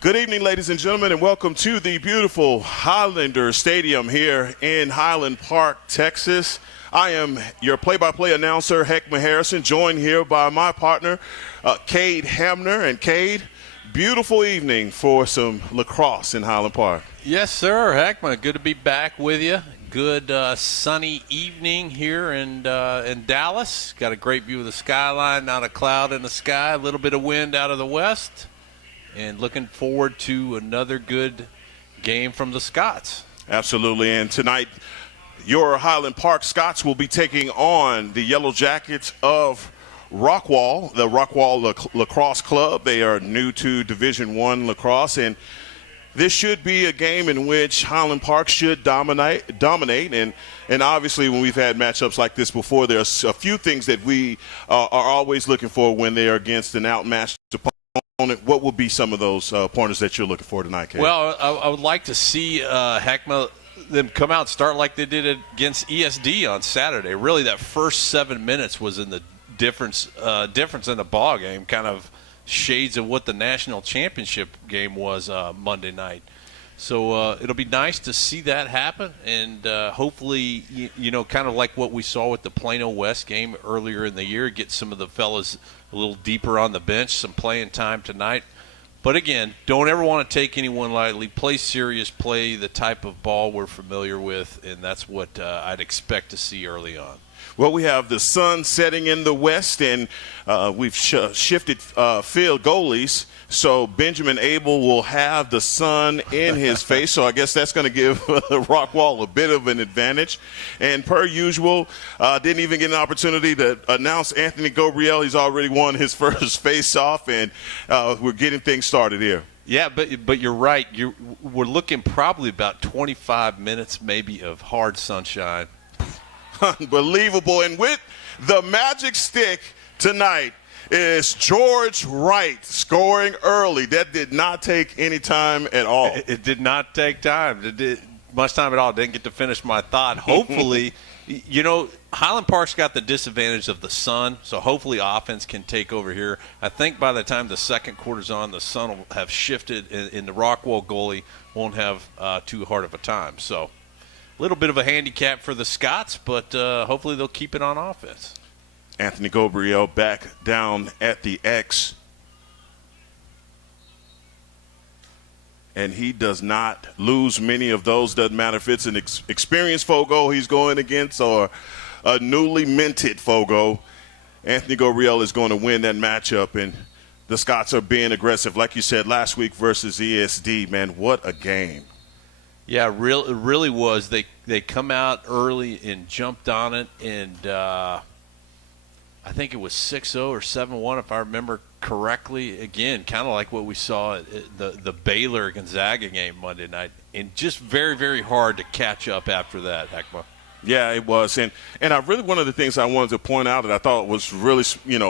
Good evening, ladies and gentlemen, and welcome to the beautiful Highlander Stadium here in Highland Park, Texas. I am your play-by-play announcer, Heckma Harrison, joined here by my partner, Cade Hamner. And Cade, beautiful evening for some lacrosse in Highland Park. Yes, sir, Heckma. Good to be back with you. Good sunny evening here in Dallas. Got a great view of the skyline, not a cloud in the sky, a little bit of wind out of the west. And looking forward to another good game from the Scots. Absolutely. And tonight, your Highland Park Scots will be taking on the Yellow Jackets of Rockwall, the Rockwall Lacrosse Club. They are new to Division I lacrosse, and this should be a game in which Highland Park should dominate. And obviously, when we've had matchups like this before, there's a few things that we are always looking for when they are against an outmatched opponent. What will be some of those pointers that you're looking for tonight, Kate? Well, I would like to see Heckma them come out and start like they did against ESD on Saturday. Really, that first 7 minutes was in the difference in the ball game, kind of shades of what the national championship game was Monday night. So it'll be nice to see that happen, and hopefully, kind of like what we saw with the Plano West game earlier in the year, get some of the fellas a little deeper on the bench, some playing time tonight. But again, don't ever want to take anyone lightly. Play serious, play the type of ball we're familiar with, and that's what I'd expect to see early on. Well, we have the sun setting in the west, and we've shifted field goalies. So Benjamin Abel will have the sun in his face. So I guess that's going to give Rockwall a bit of an advantage. And per usual, didn't even get an opportunity to announce Anthony Gabriel. He's already won his first face-off, and we're getting things started here. Yeah, but you're right. We're looking probably about 25 minutes maybe of hard sunshine. Unbelievable. And with the magic stick tonight is George Wright scoring early. That did not take any time at all. It did not take time. It did much time at all. Didn't get to finish my thought. Hopefully, Highland Park's got the disadvantage of the sun, so hopefully offense can take over here. I think by the time the second quarter's on, the sun will have shifted, and the Rockwall goalie won't have too hard of a time. So a little bit of a handicap for the Scots, but hopefully they'll keep it on offense. Anthony Gabriel back down at the X. And he does not lose many of those. Doesn't matter if it's an experienced Fogo he's going against or a newly minted Fogo. Anthony Gabriel is going to win that matchup, and the Scots are being aggressive. Like you said, last week versus ESD, man, what a game. Yeah, it really was. They come out early and jumped on it, and I think it was 6-0 or 7-1 if I remember correctly. Again, kind of like what we saw at the Baylor-Gonzaga game Monday night, and just very, very hard to catch up after that, Heckma. Yeah, it was. And one of the things I wanted to point out that I thought was really,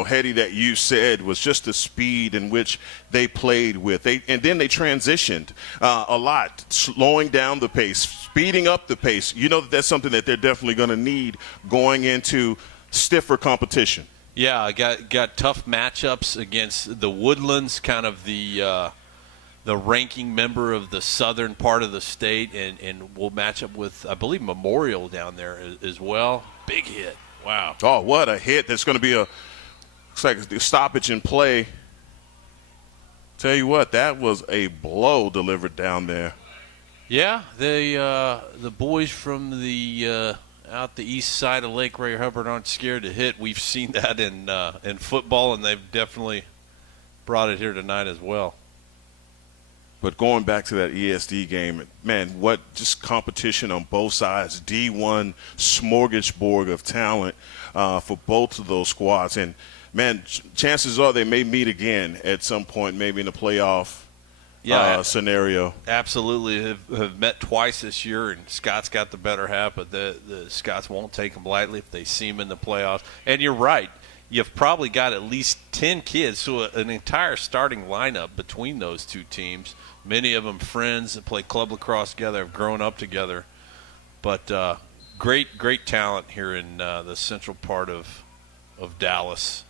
heady that you said was just the speed in which they played with. And then they transitioned a lot, slowing down the pace, speeding up the pace. That's something that they're definitely going to need going into stiffer competition. Yeah, I got tough matchups against the Woodlands, kind of the ranking member of the southern part of the state, and we'll match up with, I believe, Memorial down there as well. Big hit. Wow. Oh, what a hit. That's going to be looks like a stoppage in play. Tell you what, that was a blow delivered down there. Yeah, the boys from the out the east side of Lake Ray Hubbard aren't scared to hit. We've seen that in football, and they've definitely brought it here tonight as well. But going back to that ESD game, man, what just competition on both sides. D1 smorgasbord of talent for both of those squads. And, man, chances are they may meet again at some point, maybe in a playoff scenario. Absolutely. Have met twice this year, and Scott's got the better half, but the Scots won't take them lightly if they see them in the playoffs. And you're right. You've probably got at least 10 kids, so an entire starting lineup between those two teams. Many of them friends that play club lacrosse together, have grown up together. But great talent here in the central part of Dallas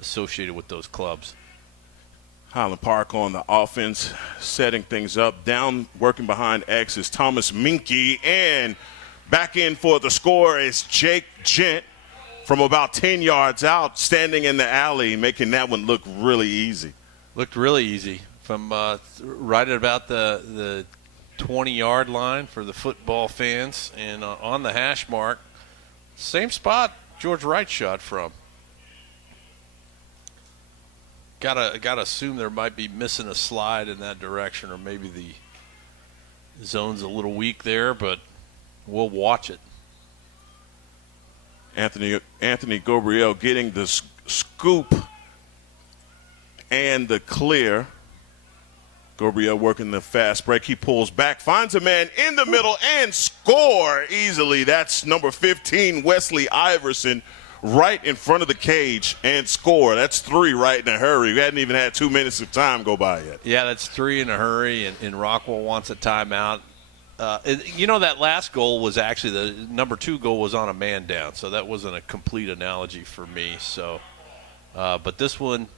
associated with those clubs. Highland Park on the offense, setting things up. Down, working behind X is Thomas Minky, and back in for the score is Jake Gent from about 10 yards out, standing in the alley, making that one look really easy. Looked really easy from right at about the 20-yard line for the football fans, and on the hash mark, same spot George Wright shot from. Gotta assume there might be missing a slide in that direction, or maybe the zone's a little weak there, but we'll watch it. Anthony Gabriel getting the scoop and the clear. Gabriel working the fast break. He pulls back, finds a man in the middle, and score easily. That's number 15, Wesley Iverson, right in front of the cage, and score. That's 3 right in a hurry. We hadn't even had 2 minutes of time go by yet. Yeah, that's 3 in a hurry, and Rockwall wants a timeout. That last goal was actually the number 2 goal was on a man down, so that wasn't a complete analogy for me. So, but this one,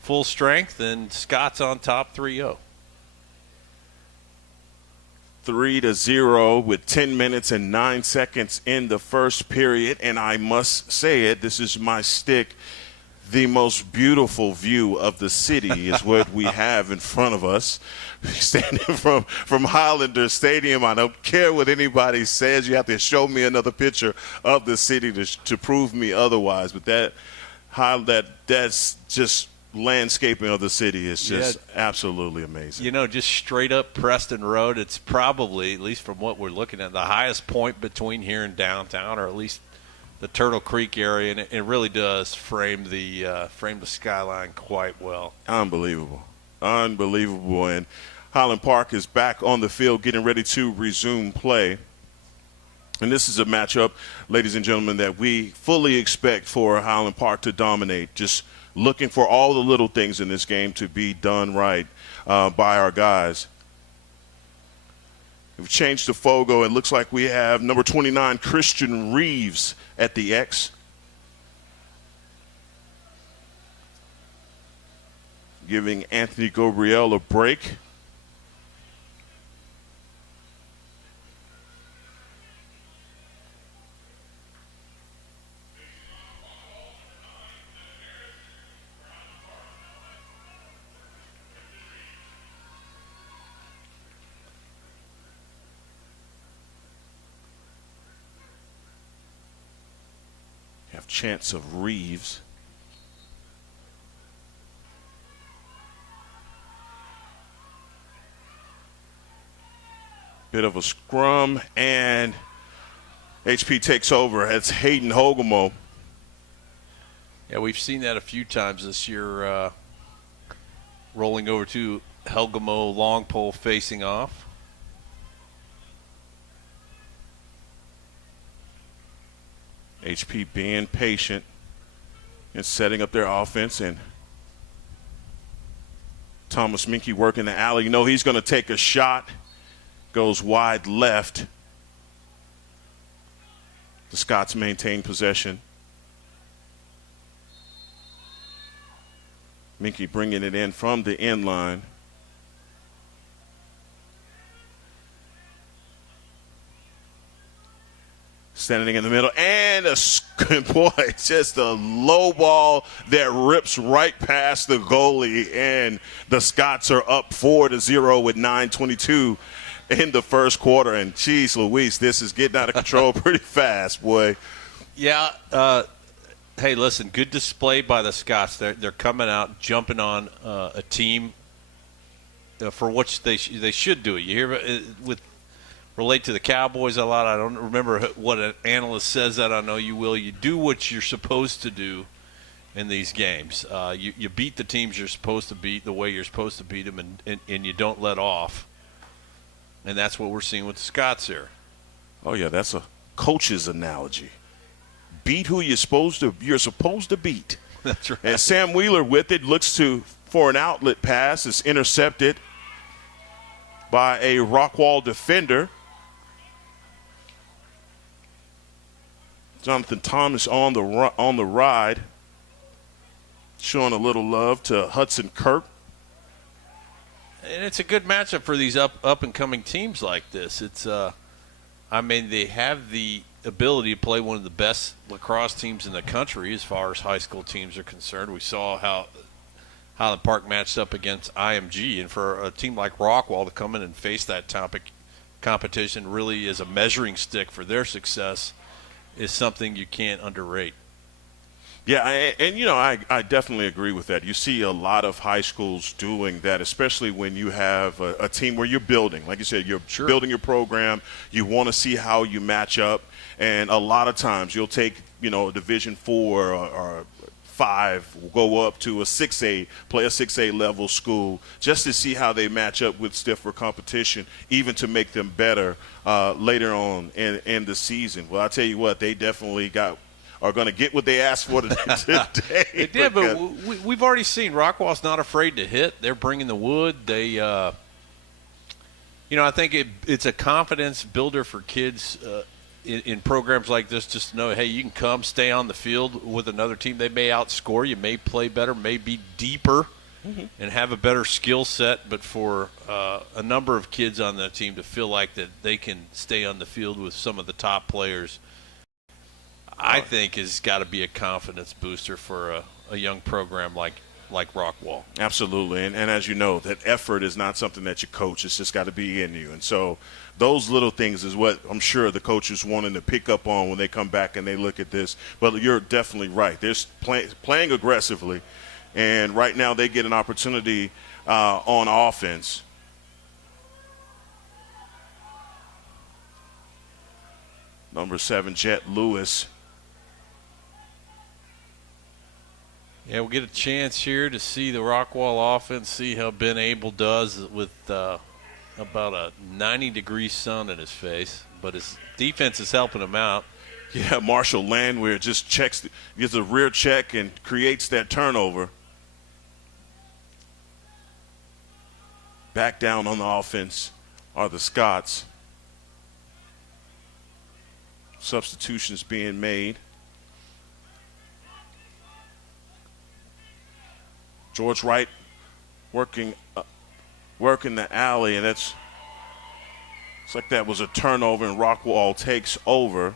full strength, and Scott's on top 3-0. 3-0 with 10 minutes and 9 seconds in the first period, and I must say it, this is my stick. The most beautiful view of the city is what we have in front of us. Standing from Highlander Stadium, I don't care what anybody says. You have to show me another picture of the city to prove me otherwise. But that's just landscaping of the city is just absolutely amazing. Just straight up Preston Road, it's probably, at least from what we're looking at, the highest point between here and downtown, or at least the Turtle Creek area, and it really does frame the skyline quite well. Unbelievable. And Highland Park is back on the field getting ready to resume play. And this is a matchup, ladies and gentlemen, that we fully expect for Highland Park to dominate. Just looking for all the little things in this game to be done right by our guys. We've changed to Fogo. It looks like we have number 29, Christian Reeves, at the X. Giving Anthony Gabriel a break. Have chance of Reeves. Bit of a scrum, and HP takes over. It's Hayden Hogemo. Yeah, we've seen that a few times this year, rolling over to Hogemo, long pole facing off. HP being patient and setting up their offense, and Thomas Minky working the alley. He's going to take a shot. Goes wide left. The Scots maintain possession. Minky bringing it in from the end line. Standing in the middle, and just a low ball that rips right past the goalie, and the Scots are up 4-0 with 9:22 in the first quarter. And geez Louise, this is getting out of control pretty fast, boy. Yeah. Hey, listen, good display by the Scots. They're coming out, jumping on a team for which they should do it. You hear relate to the Cowboys a lot. I don't remember what an analyst says that. I know you will. You do what you're supposed to do in these games. You beat the teams you're supposed to beat the way you're supposed to beat them, and you don't let off. And that's what we're seeing with the Scots here. Oh yeah, that's a coach's analogy. Beat who you're supposed to beat. That's right. And Sam Wheeler with it looks for an outlet pass. It's intercepted by a Rockwall defender. Jonathan Thomas on the ride, showing a little love to Hudson Kirk. And it's a good matchup for these up and coming teams like this. It's they have the ability to play one of the best lacrosse teams in the country as far as high school teams are concerned. We saw how Highland Park matched up against IMG, and for a team like Rockwall to come in and face that competition really is a measuring stick for their success is something you can't underrate. Yeah, I definitely agree with that. You see a lot of high schools doing that, especially when you have a team where you're building. Like you said, you're building your program. You want to see how you match up. And a lot of times you'll take, a Division 4 or 5, go up to a 6A, play a 6A level school just to see how they match up with stiffer competition, even to make them better later on in the season. Well, I'll tell you what, they definitely are going to get what they asked for today. They did, but we've already seen Rockwall's not afraid to hit. They're bringing the wood. They, I think it's a confidence builder for kids in programs like this, just to know, hey, you can come, stay on the field with another team. They may outscore you, may play better, may be deeper, and have a better skill set. But for a number of kids on the team to feel like that they can stay on the field with some of the top players, I think has got to be a confidence booster for a young program like Rockwall. Absolutely, and as you know, that effort is not something that you coach. It's just got to be in you. And so those little things is what I'm sure the coaches wanting to pick up on when they come back and they look at this. But you're definitely right. They're playing aggressively, and right now they get an opportunity on offense. Number 7, Jet Lewis. Yeah, we'll get a chance here to see the Rockwall offense, see how Ben Abel does with about a 90-degree sun in his face. But his defense is helping him out. Yeah, Marshall Landwehr just gets a rear check and creates that turnover. Back down on the offense are the Scots. Substitutions being made. George Wright working the alley, and looks like that was a turnover, and Rockwall takes over.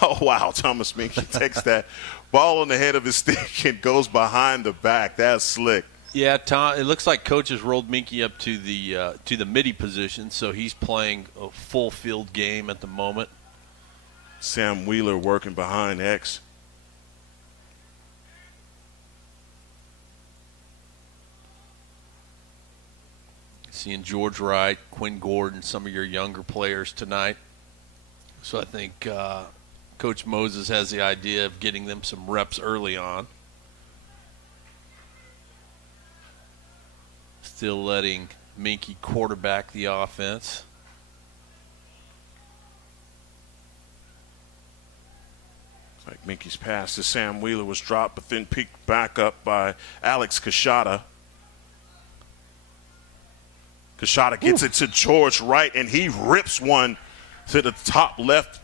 Oh, wow, Thomas Minky takes that ball on the head of his stick and goes behind the back. That's slick. Yeah, Tom, it looks like coach has rolled Minky up to the midi position, so he's playing a full field game at the moment. Sam Wheeler working behind X. Seeing George Wright, Quinn Gordon, some of your younger players tonight. So I think Coach Moses has the idea of getting them some reps early on. Still letting Minky quarterback the offense. Like Minky's pass to Sam Wheeler was dropped, but then picked back up by Alex Kashada. Kashada gets it to George Wright, and he rips one to the top left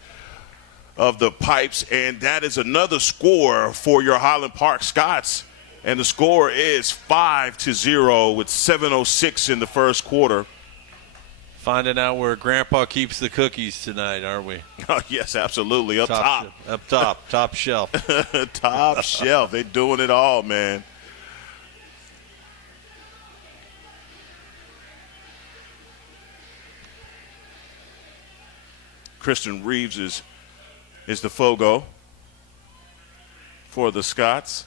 of the pipes, and that is another score for your Highland Park Scots. And the score is 5-0 with 7:06 in the first quarter. Finding out where Grandpa keeps the cookies tonight, aren't we? Oh, yes, absolutely. Up top. Up top, top shelf. Top shelf. They're doing it all, man. Kristen Reeves is the Fogo for the Scots.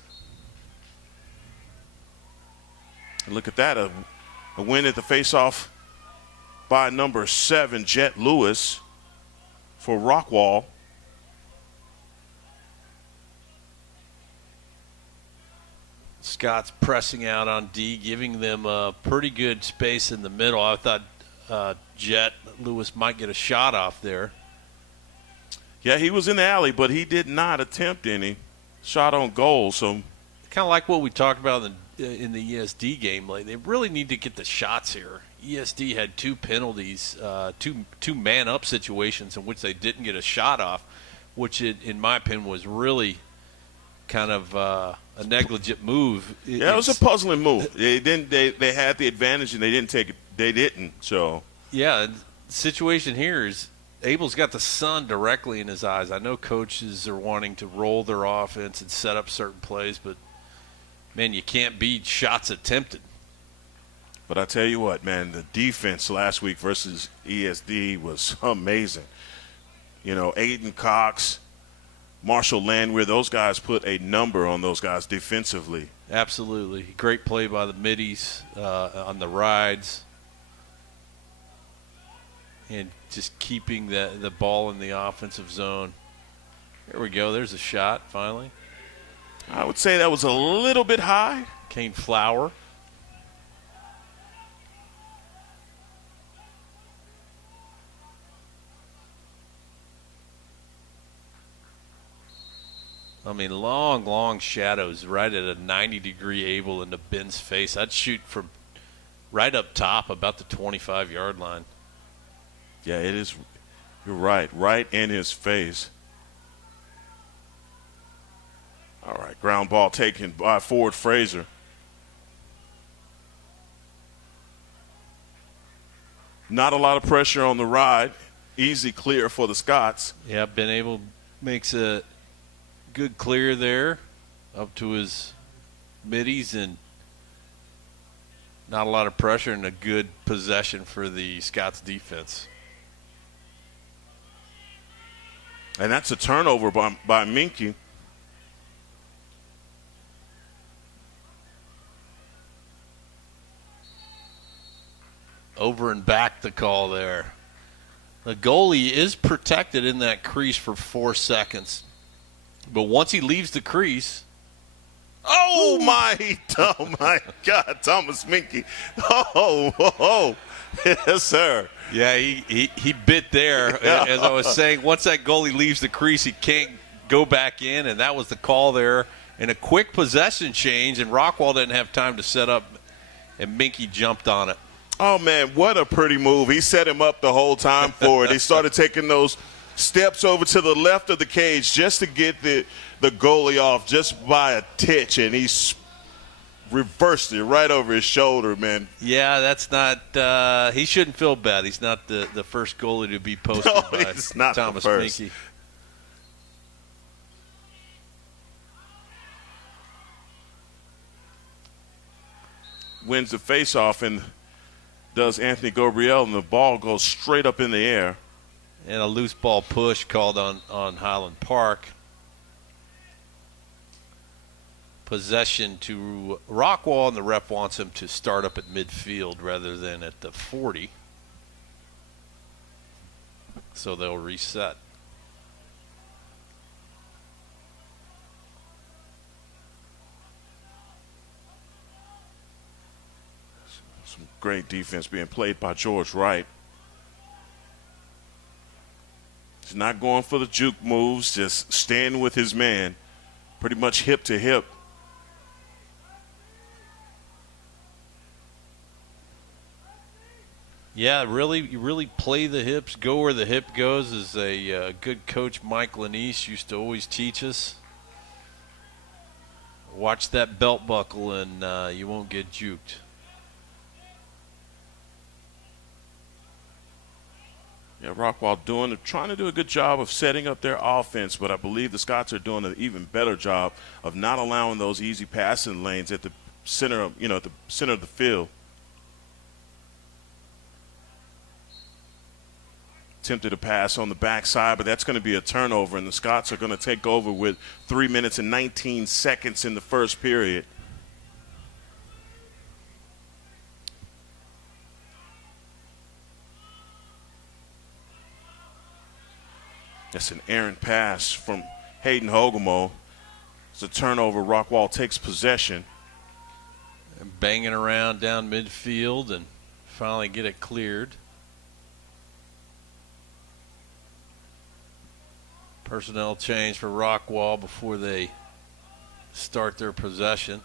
And look at that, a win at the face-off by number 7, Jet Lewis for Rockwall. Scott's pressing out on D, giving them a pretty good space in the middle. I thought Jet Lewis might get a shot off there. Yeah, he was in the alley, but he did not attempt any shot on goal. So kind of like what we talked about in the ESD game. Like, they really need to get the shots here. ESD had 2 penalties, two man-up situations in which they didn't get a shot off, which in my opinion was really kind of a a negligent move. Yeah, it was a puzzling move. They didn't. They had the advantage and they didn't take it. They didn't. So yeah, the situation here is Abel's got the sun directly in his eyes. I know coaches are wanting to roll their offense and set up certain plays, but man, you can't beat shots attempted. But I tell you what, man, the defense last week versus ESD was amazing. You know, Aiden Cox, Marshall Landwehr, those guys put a number on those guys defensively. Absolutely. Great play by the middies on the rides. And just keeping the ball in the offensive zone. There we go. There's a shot, finally. I would say that was a little bit high. Kane Flower. I mean, long shadows right at a 90-degree Abel into Ben's face. I'd shoot from right up top about the 25-yard line. Yeah, it is. You're right. Right in his face. All right, ground ball taken by forward Fraser. Not a lot of pressure on the ride. Easy clear for the Scots. Yeah, Ben Abel makes a good clear there up to his middies, and not a lot of pressure and a good possession for the Scots defense. And that's a turnover by Minky. Over and back the call there. The goalie is protected in that crease for 4 seconds. But once he leaves the crease. Oh my God, Thomas Minky. Oh. Yes, sir. Yeah, he bit there. As I was saying, once that goalie leaves the crease, he can't go back in, and that was the call there. And a quick possession change, and Rockwall didn't have time to set up, and Minky jumped on it. Oh, man, what a pretty move. He set him up the whole time for it. He started taking those steps over to the left of the cage just to get the goalie off just by a titch, and he reversed it right over his shoulder, man. Yeah, that's not he shouldn't feel bad. He's not the first goalie to be posted by he's not Thomas the first. Minky. Wins the faceoff and does Anthony Gabriel, and the ball goes straight up in the air. And a loose ball push called on Highland Park. Possession to Rockwall, and the ref wants him to start up at midfield rather than at the 40. So they'll reset. Some great defense being played by George Wright. He's not going for the juke moves, just staying with his man, pretty much hip to hip. Yeah, you really play the hips, go where the hip goes, as a good coach, Mike Lanise, used to always teach us. Watch that belt buckle, and you won't get juked. Yeah, Rockwall trying to do a good job of setting up their offense, but I believe the Scots are doing an even better job of not allowing those easy passing lanes at the center of, at the center of the field. Attempted a pass on the backside, but that's going to be a turnover, and the Scots are going to take over with 3 minutes and 19 seconds in the first period. That's an errant pass from Hayden Hogemo. It's a turnover. Rockwall takes possession. And banging around down midfield and finally get it cleared. Personnel change for Rockwall before they start their possession.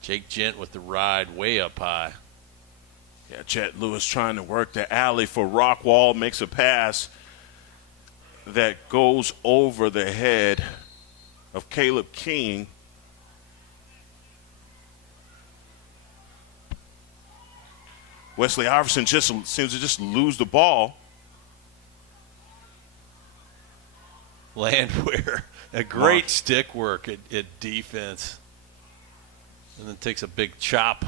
Jake Gent with the ride way up high. Yeah, Chet Lewis trying to work the alley for Rockwall, makes a pass. that goes over the head of Caleb King. Wesley Iverson just seems to just lose the ball. Landwehr, a great stick work at defense. And then takes a big chop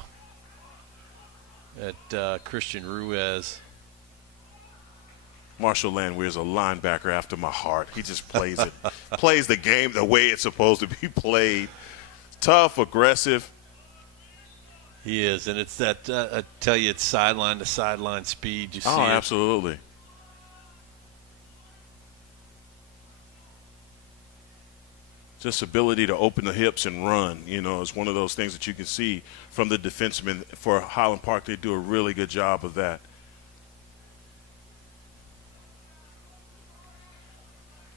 at Christian Ruiz. Marshall Landwehr is a linebacker after my heart. He just plays it, plays the game the way it's supposed to be played. Tough, aggressive. He is, and it's that I tell you, it's sideline to sideline speed. You see Oh, it. absolutely. Just ability to open the hips and run, is one of those things that you can see from the defensemen for Highland Park. They do a really good job of that.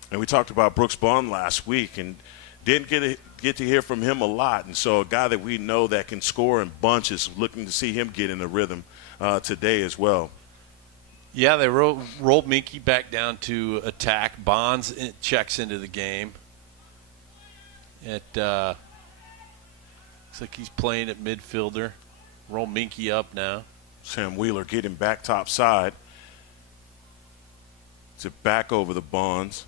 And we talked about Brooks Bond last week and didn't get to hear from him a lot. And so a guy that we know that can score in bunches, looking to see him get in the rhythm today as well. Yeah, they rolled Minky back down to attack. Bonds checks into the game. It looks like he's playing at midfielder. Roll Minky up now. Sam Wheeler getting back top side. To back over the Bonds.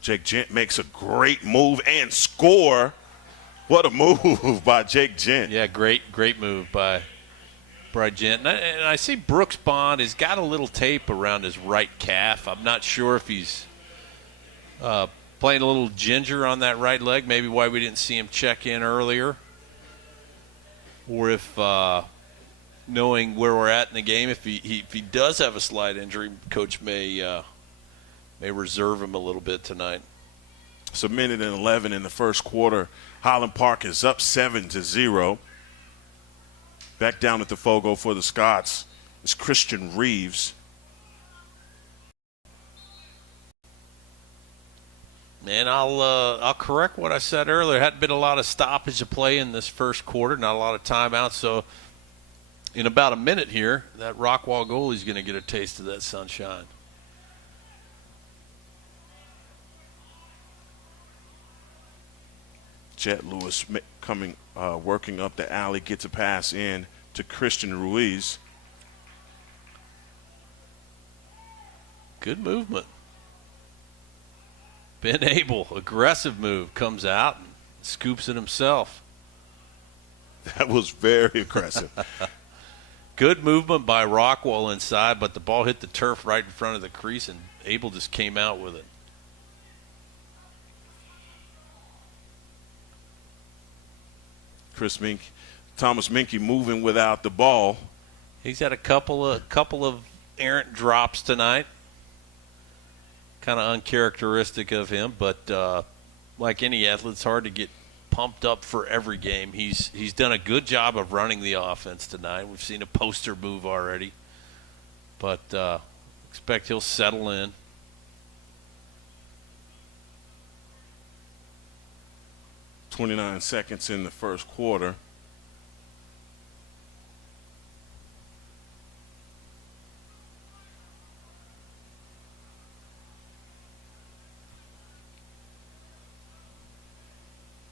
Jake Gent makes a great move and score. What a move by Jake Gent. Yeah, great move by Gent. And I see Brooks Bond has got a little tape around his right calf. I'm not sure if he's playing a little ginger on that right leg, maybe why we didn't see him check in earlier. Or if knowing where we're at in the game, if he does have a slight injury, Coach may reserve him a little bit tonight. It's a minute and 11 in the first quarter. Highland Park is up 7-0. Back down at the Fogo for the Scots is Christian Reeves. Man, I'll correct what I said earlier. Hadn't been a lot of stoppage of play in this first quarter, not a lot of timeouts. So in about a minute here, that Rockwall goalie's going to get a taste of that sunshine. Jet Lewis coming, working up the alley, gets a pass in to Christian Ruiz. Good movement. Ben Abel, aggressive move, comes out and scoops it himself. That was very aggressive. Good movement by Rockwall inside, but the ball hit the turf right in front of the crease, and Abel just came out with it. Thomas Minky moving without the ball. He's had a couple of errant drops tonight. Kind of uncharacteristic of him, but like any athlete, it's hard to get pumped up for every game. He's done a good job of running the offense tonight. We've seen a poster move already, but expect he'll settle in. .29 seconds in the first quarter.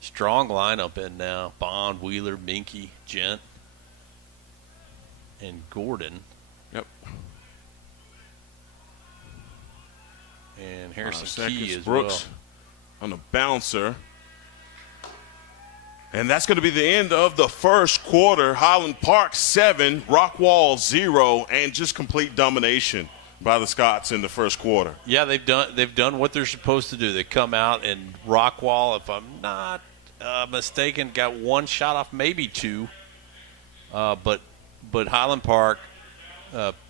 Strong lineup in now. Bond, Wheeler, Minky, Gent, and Gordon. Yep. And Harrison 5 seconds. Key as Brooks well. On the bouncer. And that's going to be the end of the first quarter. Highland Park 7, Rockwall 0, and just complete domination by the Scots in the first quarter. Yeah, they've done what they're supposed to do. They come out, and Rockwall, if I'm not mistaken, got one shot off, maybe two. But Highland Park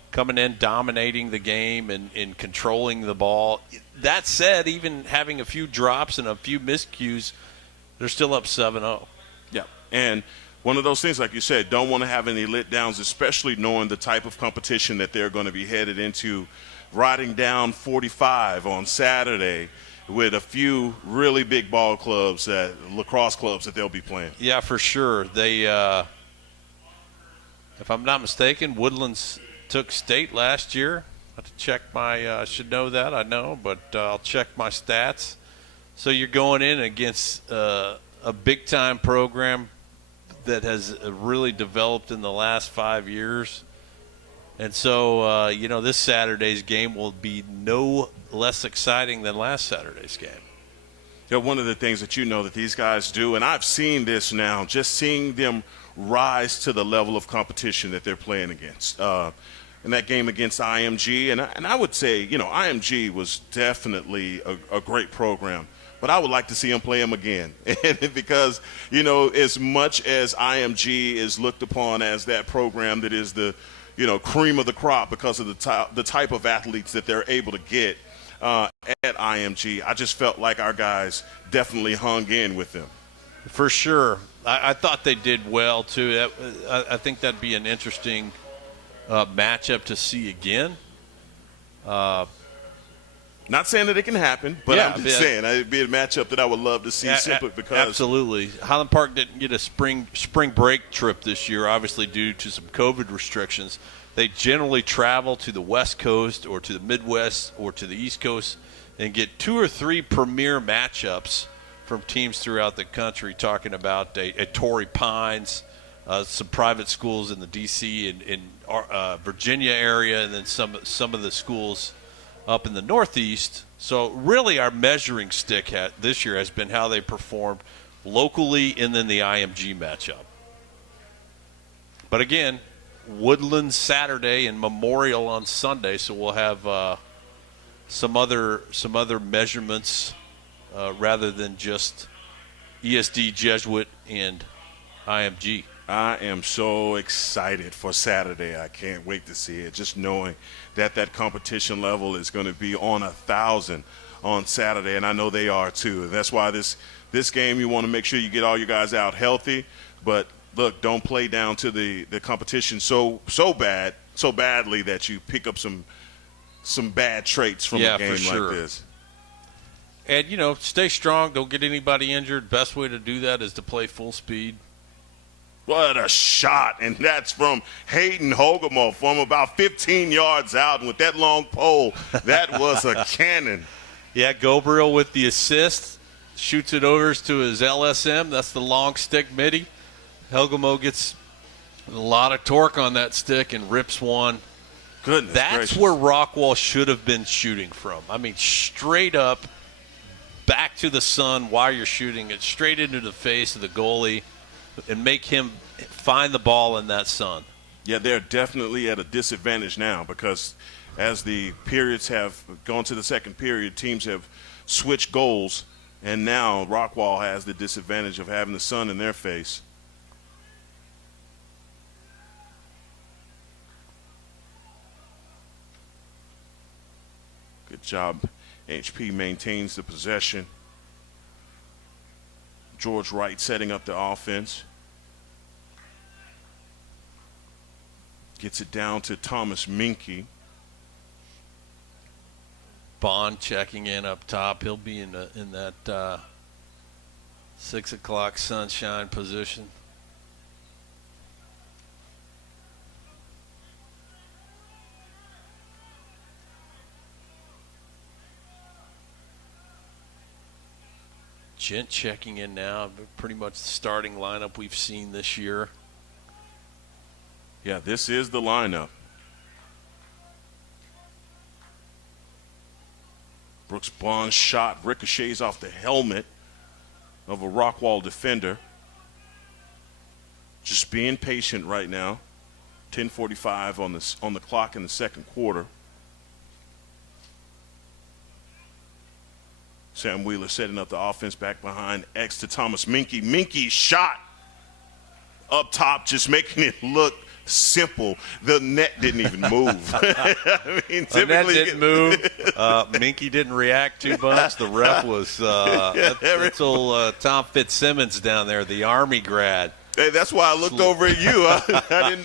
coming in, dominating the game and controlling the ball. That said, even having a few drops and a few miscues, they're still up 7-0. Yeah, and one of those things, like you said, don't want to have any let downs, especially knowing the type of competition that they're going to be headed into. Riding down 45 on Saturday with a few really big ball clubs, lacrosse clubs that they'll be playing. Yeah, for sure. They, if I'm not mistaken, Woodlands took state last year. have to check my. I should know that. I know, but I'll check my stats. So you're going in against a big-time program that has really developed in the last 5 years. And so, this Saturday's game will be no less exciting than last Saturday's game. Yeah, one of the things that that these guys do, and I've seen this now, just seeing them rise to the level of competition that they're playing against. In that game against IMG, and I would say, IMG was definitely a great program. But I would like to see them play them again because, as much as IMG is looked upon as that program that is the, cream of the crop because of the type of athletes that they're able to get at IMG, I just felt like our guys definitely hung in with them. For sure. I thought they did well, too. I think that'd be an interesting matchup to see again. Not saying that it can happen, but I'm just saying it'd be a matchup that I would love to see simply because. Absolutely. Highland Park didn't get a spring break trip this year, obviously due to some COVID restrictions. They generally travel to the West Coast or to the Midwest or to the East Coast and get 2 or 3 premier matchups from teams throughout the country, talking about a Torrey Pines, some private schools in the D.C. and Virginia area, and then some of the schools up in the Northeast. So really our measuring stick this year has been how they performed locally and then the IMG matchup. But again, Woodland Saturday and Memorial on Sunday, so we'll have some other measurements rather than just ESD, Jesuit, and IMG. I am so excited for Saturday. I can't wait to see it. Just knowing that competition level is going to be on 1,000 on Saturday, and I know they are too. That's why this game, you want to make sure you get all your guys out healthy. But look, don't play down to the competition so badly that you pick up some bad traits from a game like this. And stay strong. Don't get anybody injured. Best way to do that is to play full speed. What a shot, and that's from Hayden Hogemo from about 15 yards out. And with that long pole, that was a cannon. Yeah, Gobriel with the assist, shoots it over to his LSM. That's the long stick midi. Hogemo gets a lot of torque on that stick and rips one. Goodness That's gracious. Where Rockwall should have been shooting from. I mean, straight up, back to the sun while you're shooting it, straight into the face of the goalie, and make him find the ball in that sun. Yeah, they're definitely at a disadvantage now because as the periods have gone to the second period, teams have switched goals, and now Rockwall has the disadvantage of having the sun in their face. Good job. HP maintains the possession. George Wright setting up the offense. Gets it down to Thomas Minke. Bond checking in up top. He'll be in that 6 o'clock sunshine position. Gent checking in now. Pretty much the starting lineup we've seen this year. Yeah, this is the lineup. Brooks Bond's shot ricochets off the helmet of a Rockwall defender. Just being patient right now. 10:45 on the clock in the second quarter. Sam Wheeler setting up the offense back behind X to Thomas Minke. Minke's shot up top, just making it look simple. The net didn't even move. I mean, the net didn't move. Minke didn't react too much. The ref was that's old Tom Fitzsimmons down there, the Army grad. Hey, that's why I looked over at you. I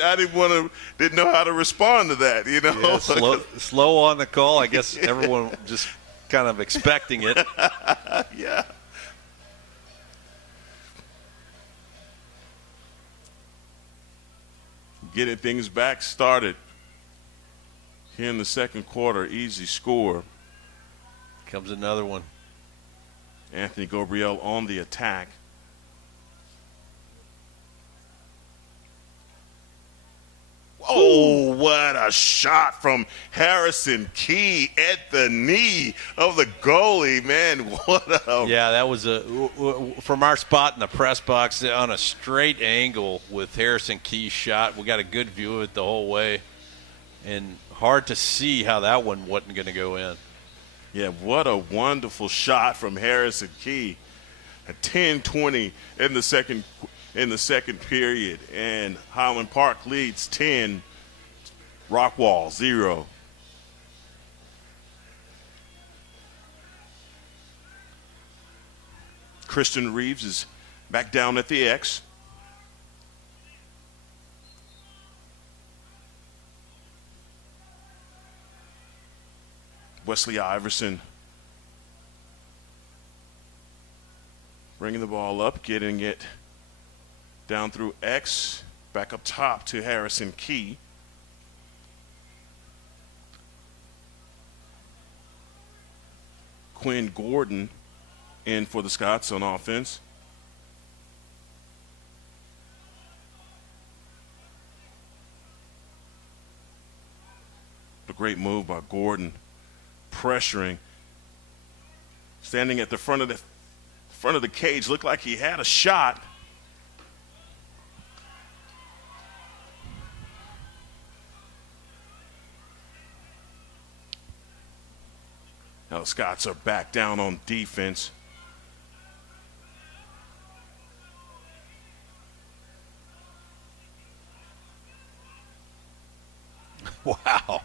didn't know how to respond to that. Yeah, slow on the call. I guess everyone just kind of expecting it. Yeah. Getting things back started here in the second quarter. Easy score. Comes another one. Anthony Gabriel on the attack. Oh, what a shot from Harrison Key at the knee of the goalie, man. What a... Yeah, that was from our spot in the press box on a straight angle with Harrison Key's shot. We got a good view of it the whole way, and hard to see how that one wasn't going to go in. Yeah, what a wonderful shot from Harrison Key. A 10-20 in the second period, and Highland Park leads 10, Rockwall 0. Christian Reeves is back down at the X. Wesley Iverson bringing the ball up, getting it down through X, back up top to Harrison Key. Quinn Gordon in for the Scots on offense. A great move by Gordon, pressuring, standing at the front of the cage, looked like he had a shot. Now the Scots are back down on defense. Wow.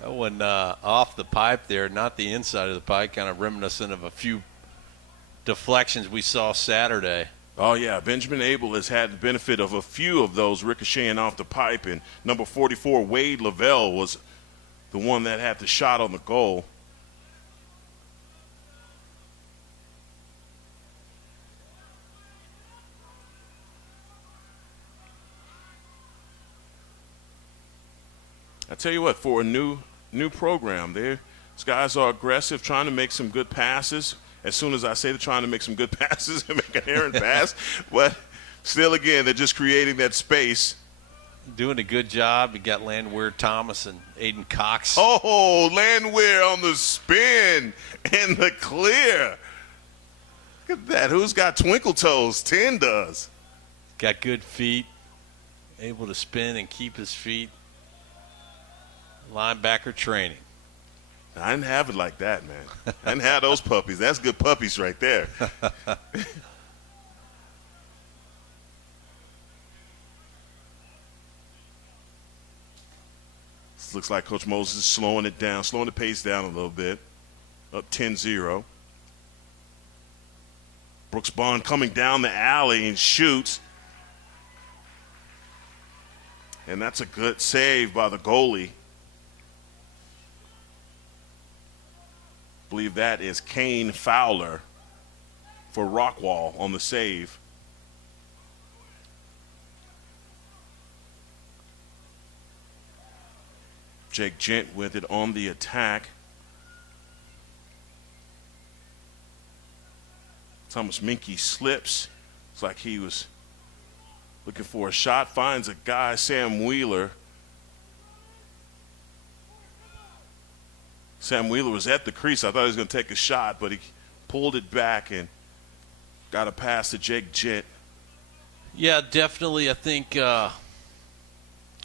That one off the pipe there, not the inside of the pipe, kind of reminiscent of a few deflections we saw Saturday. Oh, yeah, Benjamin Abel has had the benefit of a few of those ricocheting off the pipe, and number 44, Wade Lavelle, was the one that had the shot on the goal. I tell you what, for a new program, these guys are aggressive, trying to make some good passes. As soon as I say they're trying to make some good passes and make an errant pass, but still, again, they're just creating that space. Doing a good job. You got Landwehr Thomas and Aiden Cox. Oh, Landwehr on the spin and the clear. Look at that. Who's got twinkle toes? 10 does. Got good feet, able to spin and keep his feet. Linebacker training. I didn't have it like that, man. I didn't have those puppies. That's good puppies right there. This looks like Coach Moses is slowing it down, slowing the pace down a little bit. Up 10-0. Brooks Bond coming down the alley and shoots. And that's a good save by the goalie. I believe that is Kane Fowler for Rockwall on the save. Jake Gent with it on the attack. Thomas Minke slips. It's like he was looking for a shot. Finds a guy, Sam Wheeler. Sam Wheeler was at the crease. I thought he was going to take a shot, but he pulled it back and got a pass to Jake Gent. Yeah, definitely. I think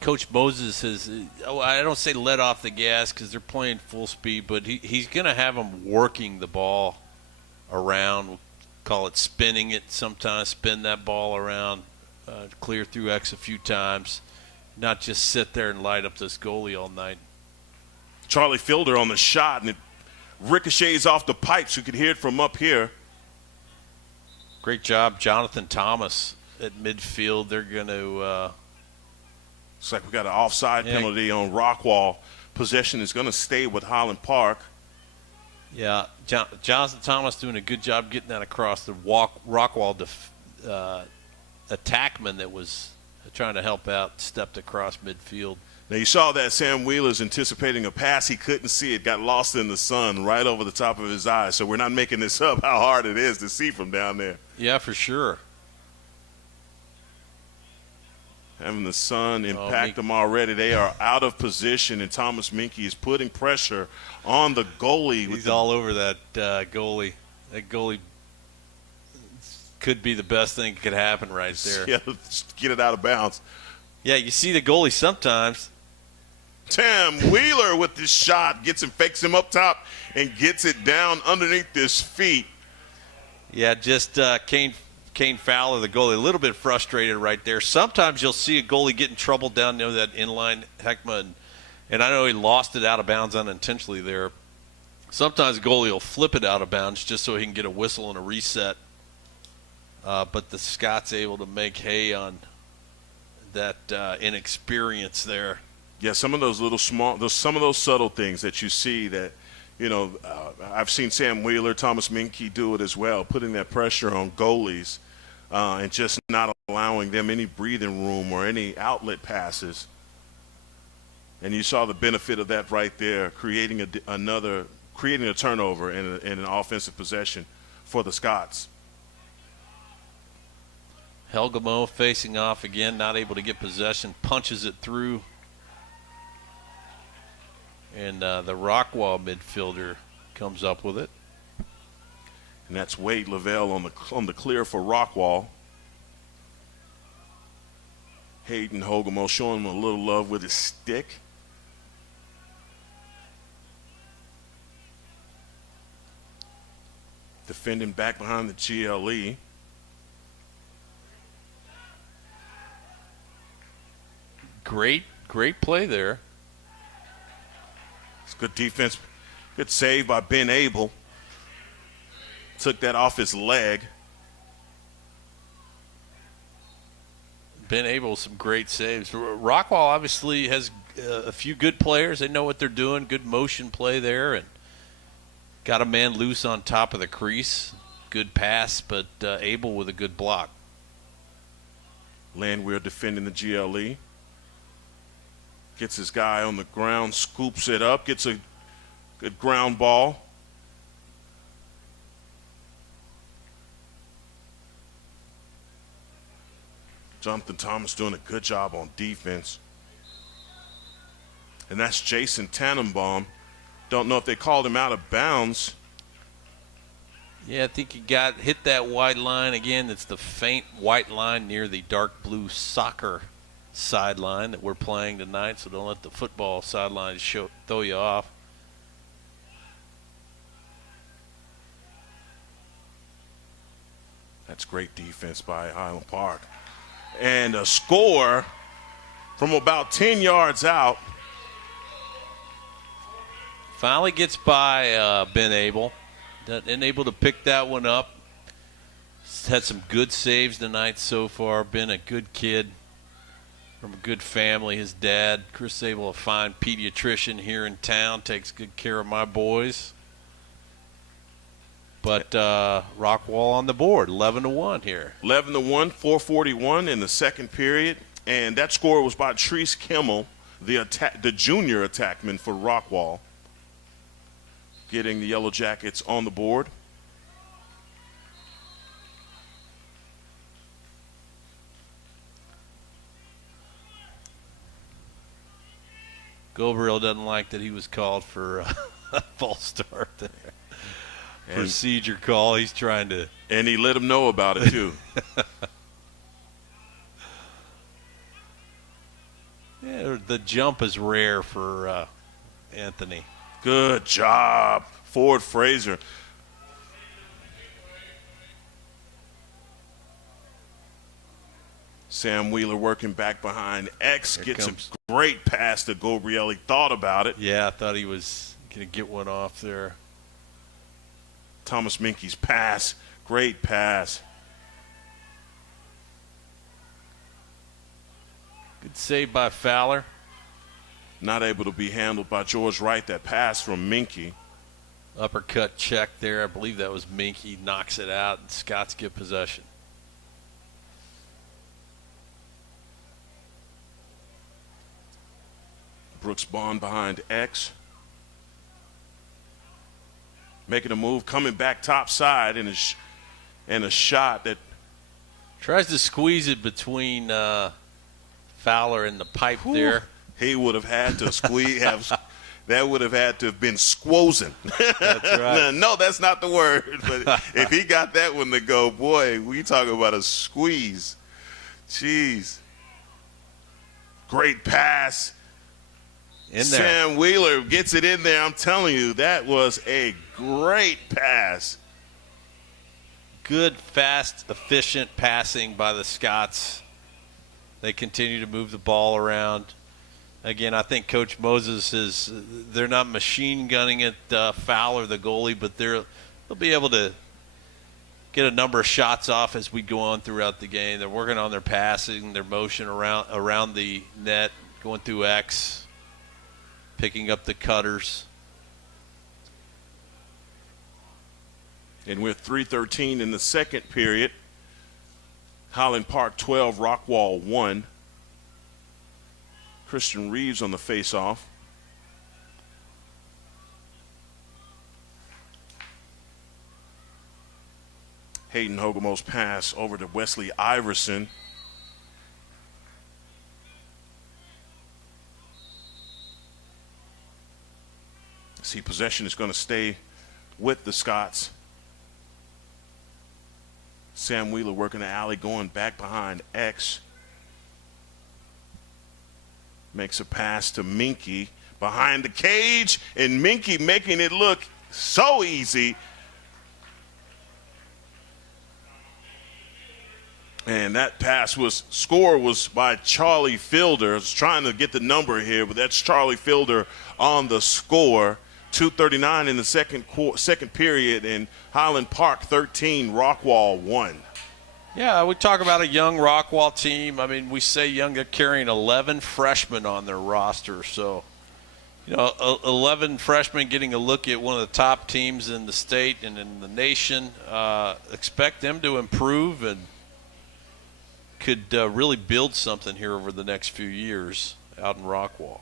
Coach Moses has, I don't say let off the gas because they're playing full speed, but he's going to have them working the ball around. We'll call it spinning it sometimes, spin that ball around, clear through X a few times, not just sit there and light up this goalie all night. Charlie Fielder on the shot, and it ricochets off the pipes. You could hear it from up here. Great job, Jonathan Thomas at midfield. They're going to looks like we got an offside penalty on Rockwall. Possession is going to stay with Highland Park. Yeah, Jonathan Thomas doing a good job getting that across the Rockwall attackman that was trying to help out, stepped across midfield. Now, you saw that Sam Wheeler's anticipating a pass. He couldn't see it, got lost in the sun right over the top of his eyes. So we're not making this up, how hard it is to see from down there. Yeah, for sure. Having the sun impact them already. They are out of position, and Thomas Minky is putting pressure on the goalie. He's all over that goalie. That goalie could be the best thing that could happen right there. Yeah, just get it out of bounds. Yeah, you see the goalie sometimes. Sam Wheeler with this shot gets him, fakes him up top, and gets it down underneath his feet. Yeah, just Kane Fowler, the goalie, a little bit frustrated right there. Sometimes you'll see a goalie get in trouble down near that inline Heckma, and I know he lost it out of bounds unintentionally there. Sometimes a goalie will flip it out of bounds just so he can get a whistle and a reset. But the Scots able to make hay on that inexperience there. Yeah, some of those little some of those subtle things that you see that, I've seen Sam Wheeler, Thomas Minky do it as well, putting that pressure on goalies and just not allowing them any breathing room or any outlet passes. And you saw the benefit of that right there, creating a turnover and an offensive possession for the Scots. Helgamo facing off again, not able to get possession, punches it through. And the Rockwall midfielder comes up with it. And that's Wade Lavelle on the clear for Rockwall. Hayden Hogamo showing him a little love with his stick. Defending back behind the GLE. Great play there. It's good defense. Good save by Ben Abel. Took that off his leg. Ben Abel, some great saves. Rockwall obviously has a few good players. They know what they're doing. Good motion play there, and got a man loose on top of the crease. Good pass, but Abel with a good block. Landwehr defending the GLE. Gets his guy on the ground, scoops it up, gets a good ground ball. Jonathan Thomas doing a good job on defense. And that's Jason Tannenbaum. Don't know if they called him out of bounds. Yeah, I think he hit that white line again. It's the faint white line near the dark blue soccer sideline that we're playing tonight, so don't let the football sideline throw you off. That's great defense by Highland Park. And a score from about 10 yards out. Finally gets by Ben Abel. And able to pick that one up. He's had some good saves tonight so far. Been a good kid from a good family. His dad, Chris Abel, a fine pediatrician here in town, takes good care of my boys. But Rockwall on the board, 11-1 here. 11-1, 4:41 in the second period. And that score was by Treese Kimmel, the junior attackman for Rockwall, getting the Yellow Jackets on the board. Gabriel doesn't like that he was called for a false start there. Procedure call. He's trying to. And he let him know about it, too. Yeah, the jump is rare for Anthony. Good job, Ford Fraser. Sam Wheeler working back behind. X gets a great pass to Gabriel. He thought about it. Yeah, I thought he was going to get one off there. Thomas Minky's pass, great pass. Good save by Fowler. Not able to be handled by George Wright, that pass from Minky. Uppercut check there. I believe that was Minky. Knocks it out, and Scots get possession. Brooks Bond behind X. Making a move, coming back top side, and a shot that tries to squeeze it between Fowler and the pipe there. He would have had to squeeze. That would have had to have been squozing. That's right. No, that's not the word. But if he got that one to go, boy, we talking about a squeeze. Jeez. Great pass. In there. Sam Wheeler gets it in there. I'm telling you, that was a great pass. Good, fast, efficient passing by the Scots. They continue to move the ball around. Again, I think Coach Moses they're not machine gunning at Fowler, the goalie, but they'll be able to get a number of shots off as we go on throughout the game. They're working on their passing, their motion around the net, going through X, picking up the cutters. And we're 3:13 in the second period. Highland Park 12, Rockwall 1. Christian Reeves on the face-off. Hayden Hogamo's pass over to Wesley Iverson. See, possession is going to stay with the Scots. Sam Wheeler working the alley, going back behind X. Makes a pass to Minky behind the cage, and Minky making it look so easy. And that score was by Charlie Fielder. I was trying to get the number here, but that's Charlie Fielder on the score. 2:39 in the second period, and Highland Park 13, Rockwall 1. Yeah, we talk about a young Rockwall team. I mean, we say young, they're carrying 11 freshmen on their roster. So, 11 freshmen getting a look at one of the top teams in the state and in the nation. Expect them to improve and could really build something here over the next few years out in Rockwall.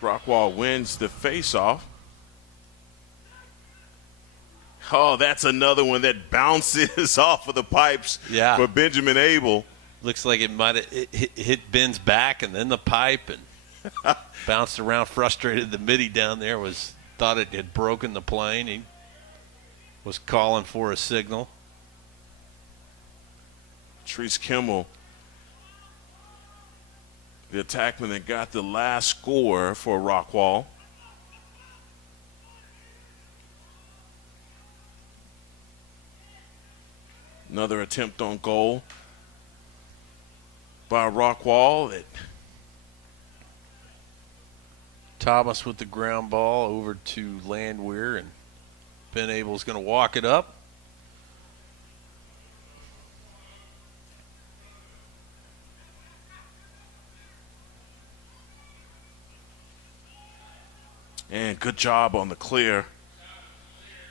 Rockwall wins the face-off. Oh, that's another one that bounces off of the pipes for Benjamin Abel. Looks like it might have hit Ben's back and then the pipe and bounced around frustrated. The midi down there thought it had broken the plane. He was calling for a signal. Treese Kimmel, the attackman that got the last score for Rockwall. Another attempt on goal by Rockwall. Thomas with the ground ball over to Landwehr, and Ben Abel's going to walk it up. And good job on the clear.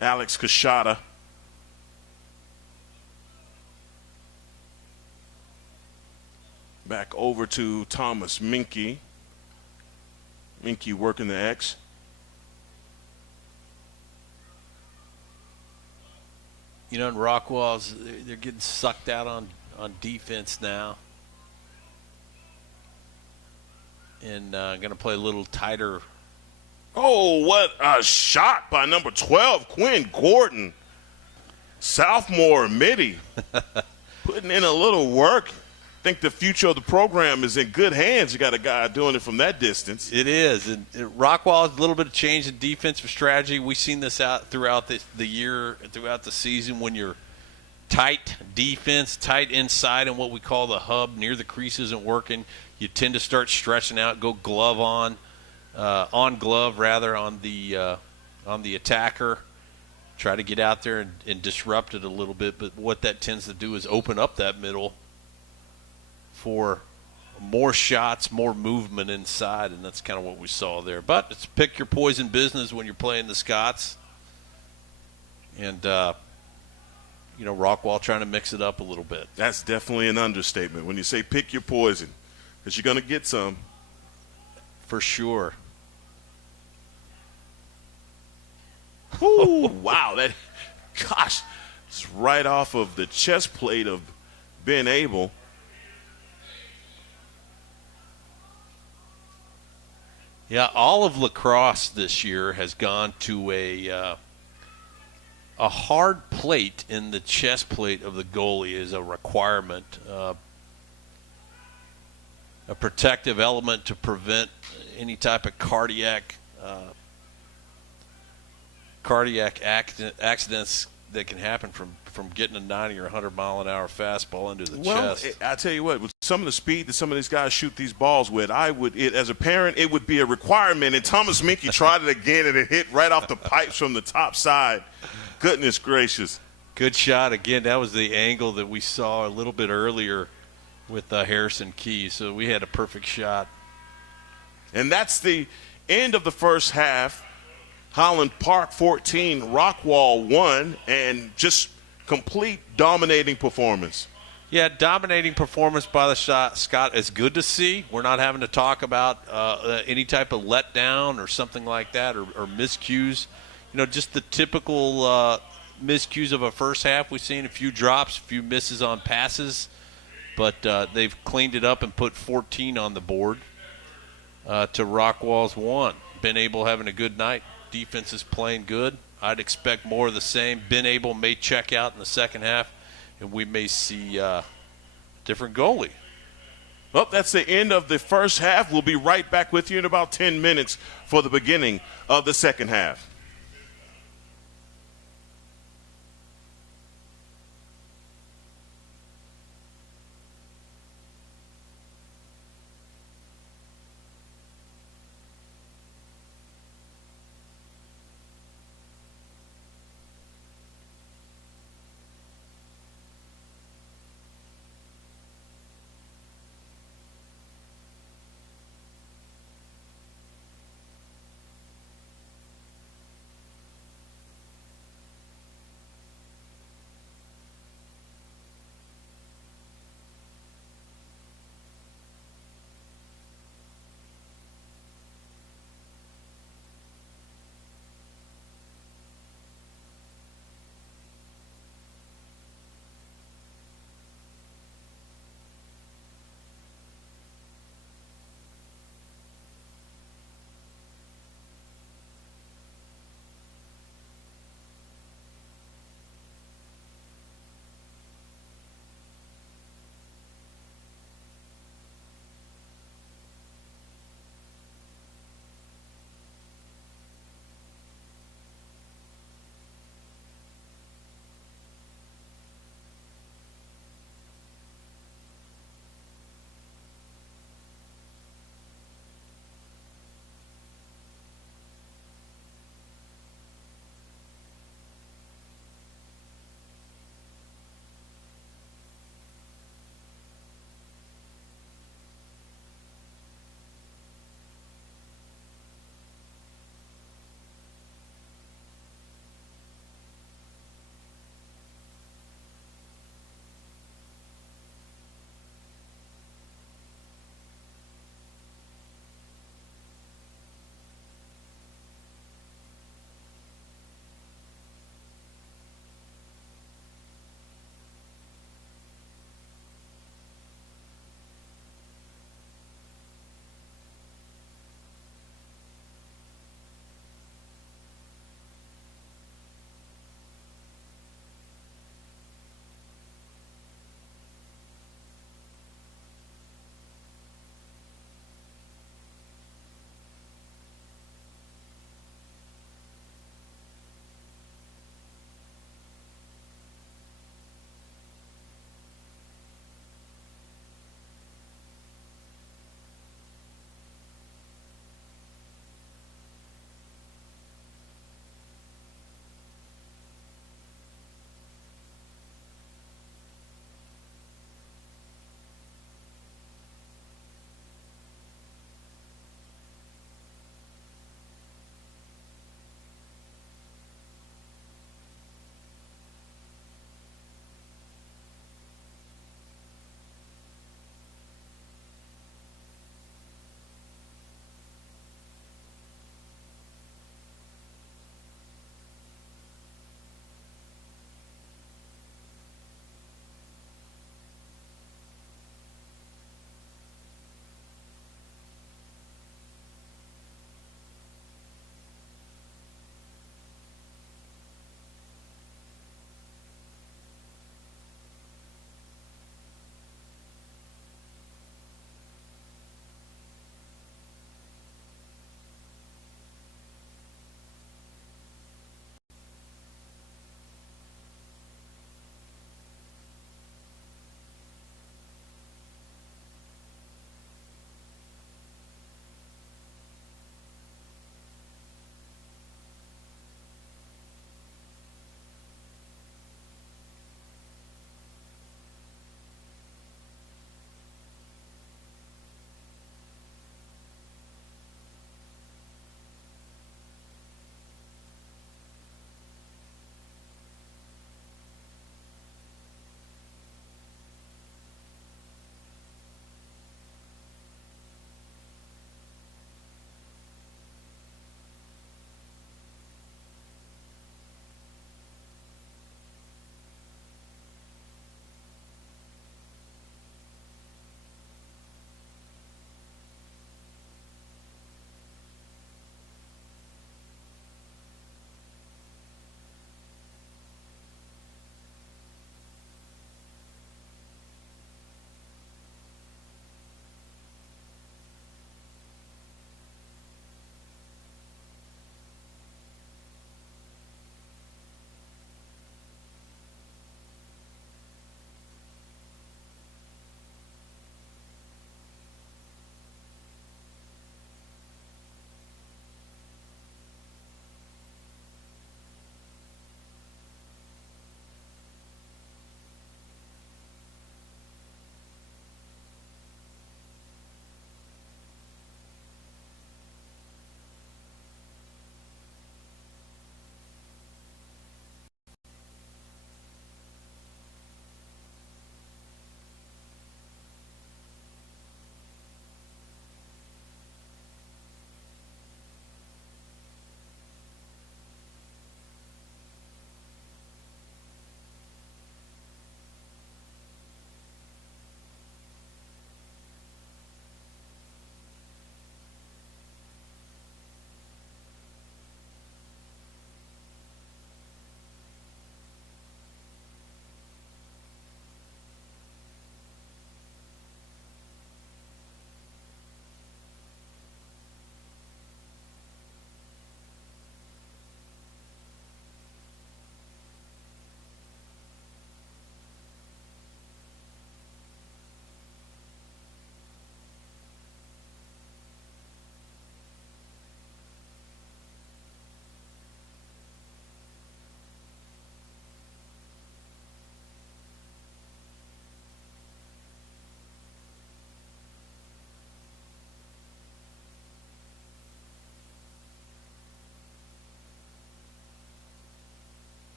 Alex Kashada. Back over to Thomas Minky. Minky working the X. In Rockwall's, they're getting sucked out on defense now. And going to play a little tighter. Oh, what a shot by number 12, Quinn Gordon. Sophomore midi. Putting in a little work. I think the future of the program is in good hands. You got a guy doing it from that distance. It is. And Rockwall has a little bit of change in defensive strategy. We've seen this out throughout the year and throughout the season when you're tight defense, tight inside, and what we call the hub near the crease isn't working. You tend to start stretching out, go glove on glove rather on the attacker. Try to get out there and disrupt it a little bit. But what that tends to do is open up that middle for more shots, more movement inside, and that's kind of what we saw there. But it's pick your poison business when you're playing the Scots. And, Rockwall trying to mix it up a little bit. That's definitely an understatement when you say pick your poison, because you're going to get some. For sure. Ooh, wow. It's right off of the chest plate of Ben Abel. Yeah, all of lacrosse this year has gone to a hard plate in the chest plate of the goalie is a requirement. A protective element to prevent any type of cardiac accidents that can happen from getting a 90 or 100 mile an hour fastball into the chest. I tell you what, with some of the speed that some of these guys shoot these balls with, as a parent, it would be a requirement. And Thomas Minky tried it again, and it hit right off the pipes from the top side. Goodness gracious. Good shot. Again, that was the angle that we saw a little bit earlier with Harrison Key. So we had a perfect shot. And that's the end of the first half. Highland Park 14, Rockwall 1, and just complete dominating performance. Yeah, dominating performance by the Scott is good to see. We're not having to talk about any type of letdown or something like that or miscues. Just the typical miscues of a first half. We've seen a few drops, a few misses on passes, but they've cleaned it up and put 14 on the board to Rockwall's 1. Ben Abel having a good night. Defense is playing good. I'd expect more of the same. Ben Abel may check out in the second half, and we may see different goalie. Well, that's the end of the first half. We'll be right back with you in about 10 minutes for the beginning of the second half.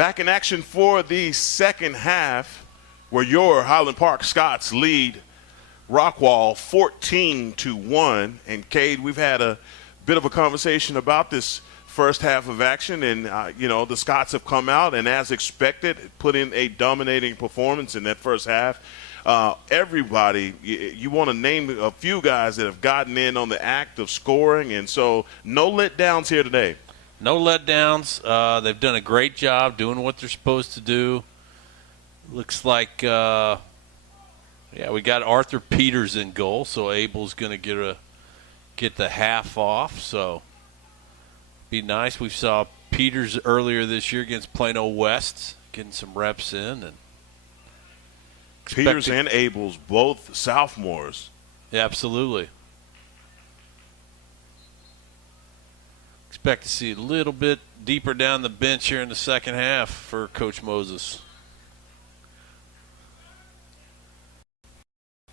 Back in action for the second half, where your Highland Park Scots lead Rockwall 14-1. And Cade, we've had a bit of a conversation about this first half of action, and the Scots have come out and, as expected, put in a dominating performance in that first half. Everybody, you want to name a few guys that have gotten in on the act of scoring, and so no letdowns here today. No letdowns. They've done a great job doing what they're supposed to do. Looks like, we got Arthur Peters in goal, so Abel's going to get the half off. So be nice. We saw Peters earlier this year against Plano West, getting some reps in, and Peters and Abel's both sophomores. Yeah, absolutely. Expect to see a little bit deeper down the bench here in the second half for Coach Moses.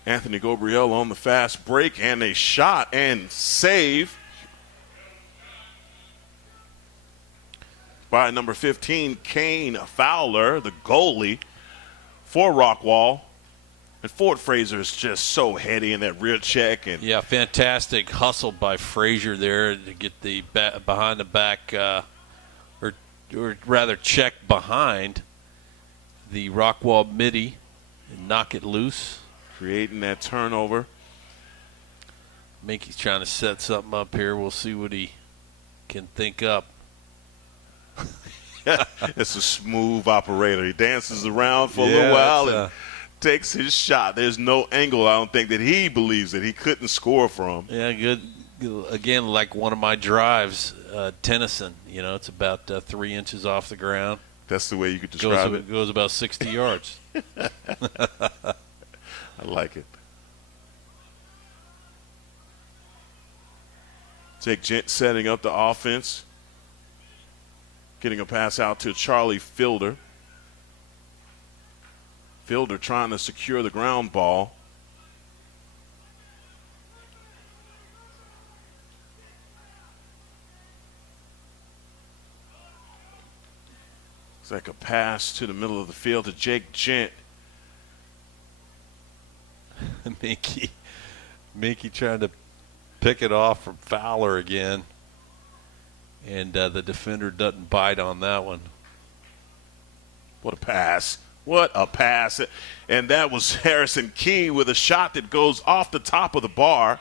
Anthony Gabriel on the fast break, and a shot and save by number 15, Kane Fowler, the goalie for Rockwall. And Ford Fraser is just so heady in that rear check. And yeah, fantastic hustle by Frazier there to get the behind the back, or rather check behind the Rockwall midi and knock it loose. Creating that turnover. Minky's trying to set something up here. We'll see what he can think up. It's a smooth operator. He dances around for a little while and takes his shot. There's no angle, I don't think, that he believes that he couldn't score from. Yeah, good. Again, like one of my drives, Tennyson. It's about 3 inches off the ground. That's the way you could describe it. Goes about 60 yards. I like it. Jake Gent setting up the offense. Getting a pass out to Charlie Fielder. Fielder trying to secure the ground ball. It's like a pass to the middle of the field to Jake Gent. Minky trying to pick it off from Fowler again. And the defender doesn't bite on that one. What a pass. What a pass. And that was Harrison Key with a shot that goes off the top of the bar.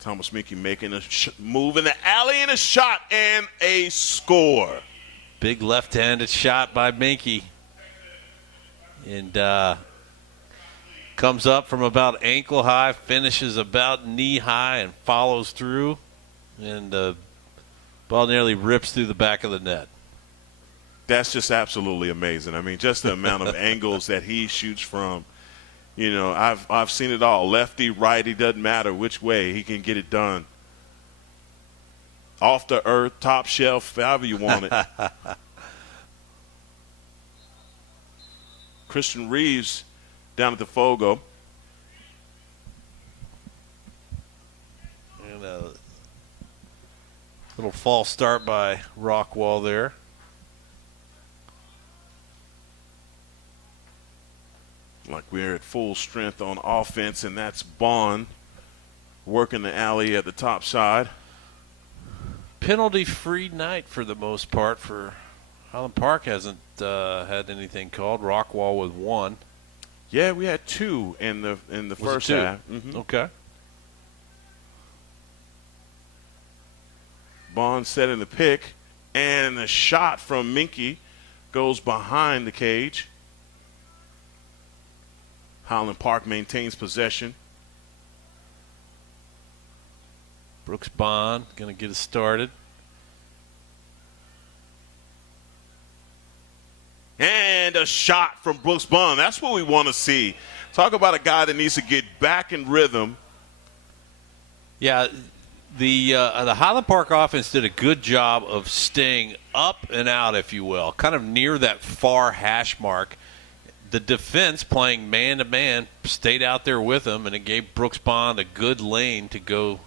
Thomas Minky making a move in the alley and a shot and a score. Big left-handed shot by Minky. And comes up from about ankle high, finishes about knee high, and follows through. And the ball nearly rips through the back of the net. That's just absolutely amazing. I mean, just the amount of angles that he shoots from. I've seen it all. Lefty, righty, doesn't matter which way. He can get it done. Off the earth, top shelf, however you want it. Christian Reeves down at the Fogo. And a little false start by Rockwall there. Like we're at full strength on offense, and that's Bond working the alley at the top side. Penalty-free night for the most part for Highland Park. Hasn't had anything called. Rockwall with 1. Yeah, we had 2 in the first half. Mm-hmm. Okay. Bond setting the pick, and the shot from Minky goes behind the cage. Highland Park maintains possession. Brooks Bond going to get it started. And a shot from Brooks Bond. That's what we want to see. Talk about a guy that needs to get back in rhythm. Yeah, the Highland Park offense did a good job of staying up and out, if you will, kind of near that far hash mark. the defense playing man-to-man stayed out there with him, and it gave Brooks Bond a good lane to go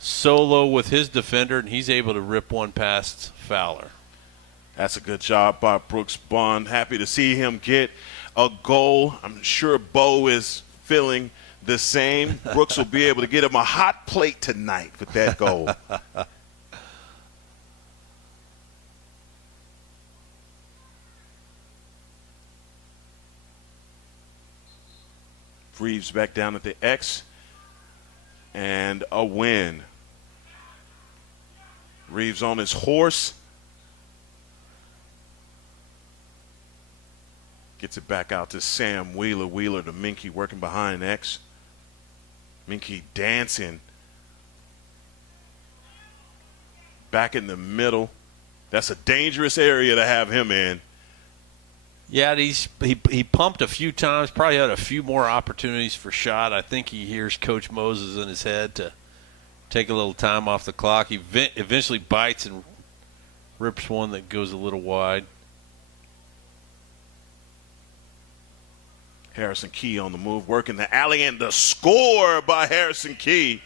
solo with his defender, and he's able to rip one past Fowler. That's a good job by Brooks Bond. Happy to see him get a goal. I'm sure Bo is feeling the same. Brooks will be able to get him a hot plate tonight with that goal. Reeves back down at the X, and a win. Reeves on his horse. Gets it back out to Sam Wheeler. Wheeler to Minky working behind X. Minky dancing. Back in the middle. That's a dangerous area to have him in. Yeah, he pumped a few times, probably had a few more opportunities for shot. I think he hears Coach Moses in his head to take a little time off the clock. He eventually bites and rips one that goes a little wide. Harrison Key on the move, working the alley, and the score by Harrison Key.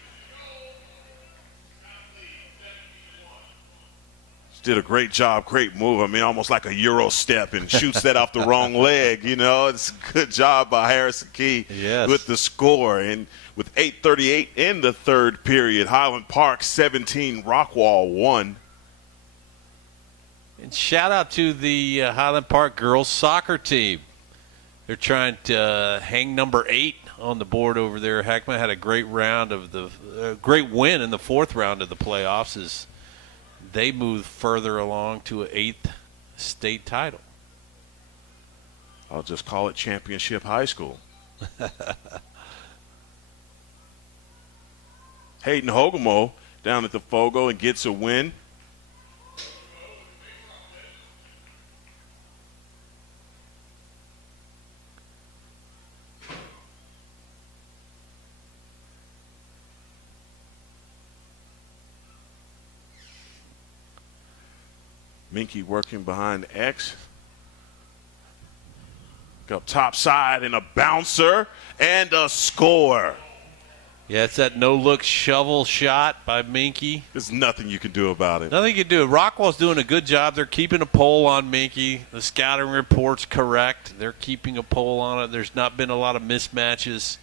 Did a great job, great move. I mean, almost like a Euro step, and shoots that off the wrong leg. You know, it's a good job by Harrison Key with the score. And with 8:38 in the third period, Highland Park 17, Rockwall 1. And shout out to the Highland Park girls soccer team. They're trying to hang number 8 on the board over there. Heckman had a great great win in the fourth round of the playoffs as they move further along to an 8th state title. I'll just call it Championship High School. Hayden Hogemo down at the Fogo and gets a win. Minky working behind X. Go top side and a bouncer and a score. Yeah, it's that no-look shovel shot by Minky. There's nothing you can do about it. Nothing you can do. Rockwall's doing a good job. They're keeping a poll on Minky. The scouting report's correct. They're keeping a poll on it. There's not been a lot of mismatches.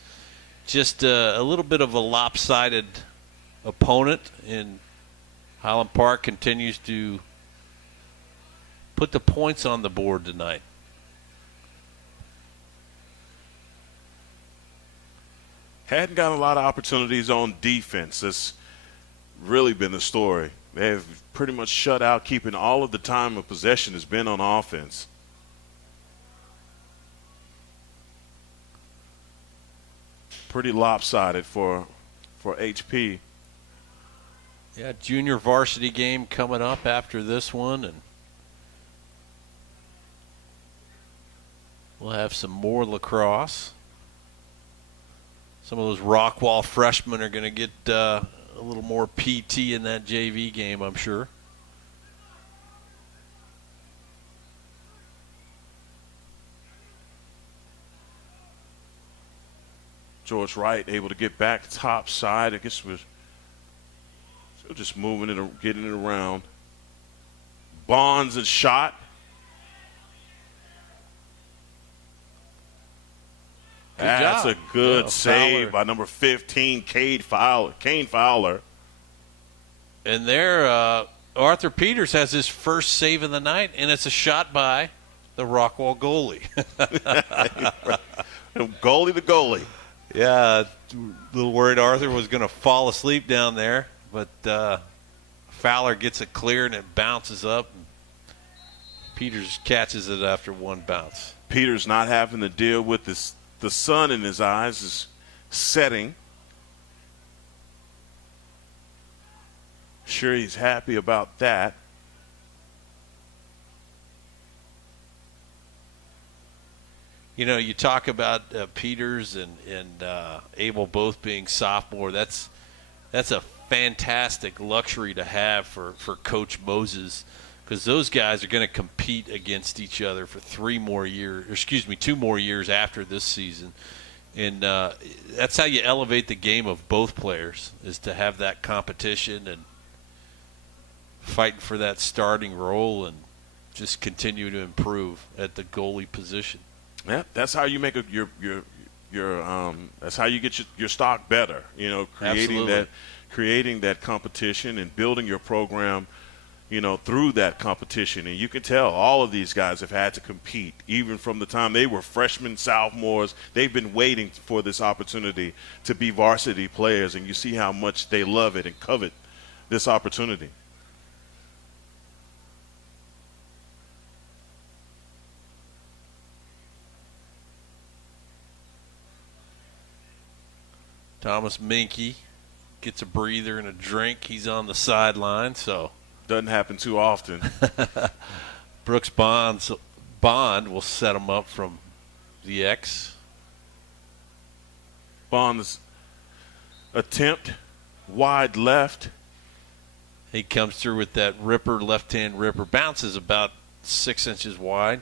Just a little bit of a lopsided opponent, and Highland Park continues to put the points on the board tonight. Hadn't got a lot of opportunities on defense. That's really been the story. They have pretty much shut out, keeping all of the time of possession has been on offense. Pretty lopsided for HP. Yeah, junior varsity game coming up after this one, and we'll have some more lacrosse. Some of those Rockwall freshmen are going to get a little more PT in that JV game, I'm sure. George Wright able to get back top side. I guess we're still just moving it, getting it around. Bonds and shot. That's a good save by number 15, Kane Fowler. And there, Arthur Peters has his first save of the night, and it's a shot by the Rockwall goalie. Goalie to goalie. Yeah, a little worried Arthur was going to fall asleep down there, but Fowler gets it clear and it bounces up. Peters catches it after one bounce. Peters not having to deal with this. The sun in his eyes is setting. Sure, he's happy about that. You know, you talk about Peters and Abel both being sophomore. That's a fantastic luxury to have for Coach Moses, because those guys are going to compete against each other for 2 more years after this season. And that's how you elevate the game of both players, is to have that competition and fighting for that starting role and just continue to improve at the goalie position. Yeah, that's how you make that's how you get your stock better. You know, creating that competition and building your program, you know, through that competition. And you can tell all of these guys have had to compete, even from the time they were freshmen, sophomores. They've been waiting for this opportunity to be varsity players, and you see how much they love it and covet this opportunity. Thomas Minke gets a breather and a drink. He's on the sideline, so doesn't happen too often. Brooks Bond will set him up from the X. Bond's attempt wide left. He comes through with that ripper, left-hand ripper. Bounces about 6 inches wide.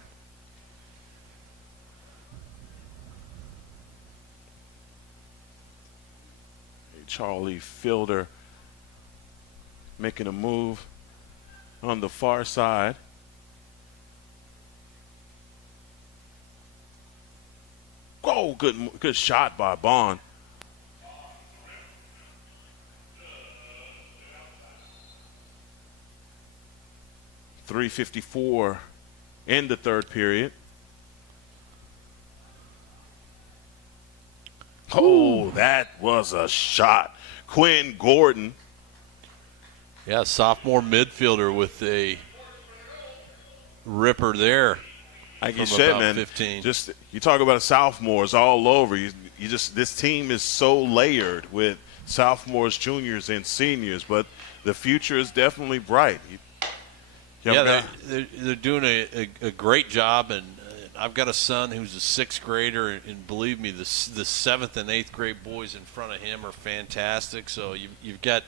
Charlie Fielder making a move on the far side. Oh, good shot by Bond. .354 in the third period. Oh, that was a shot. Quinn Gordon. Yeah, sophomore midfielder with a ripper there. Like you said, man, 15. Just you talk about sophomores all over. You just, this team is so layered with sophomores, juniors, and seniors, but the future is definitely bright. They're doing a great job, and I've got a son who's a sixth grader, and believe me, the seventh and eighth grade boys in front of him are fantastic. So you've got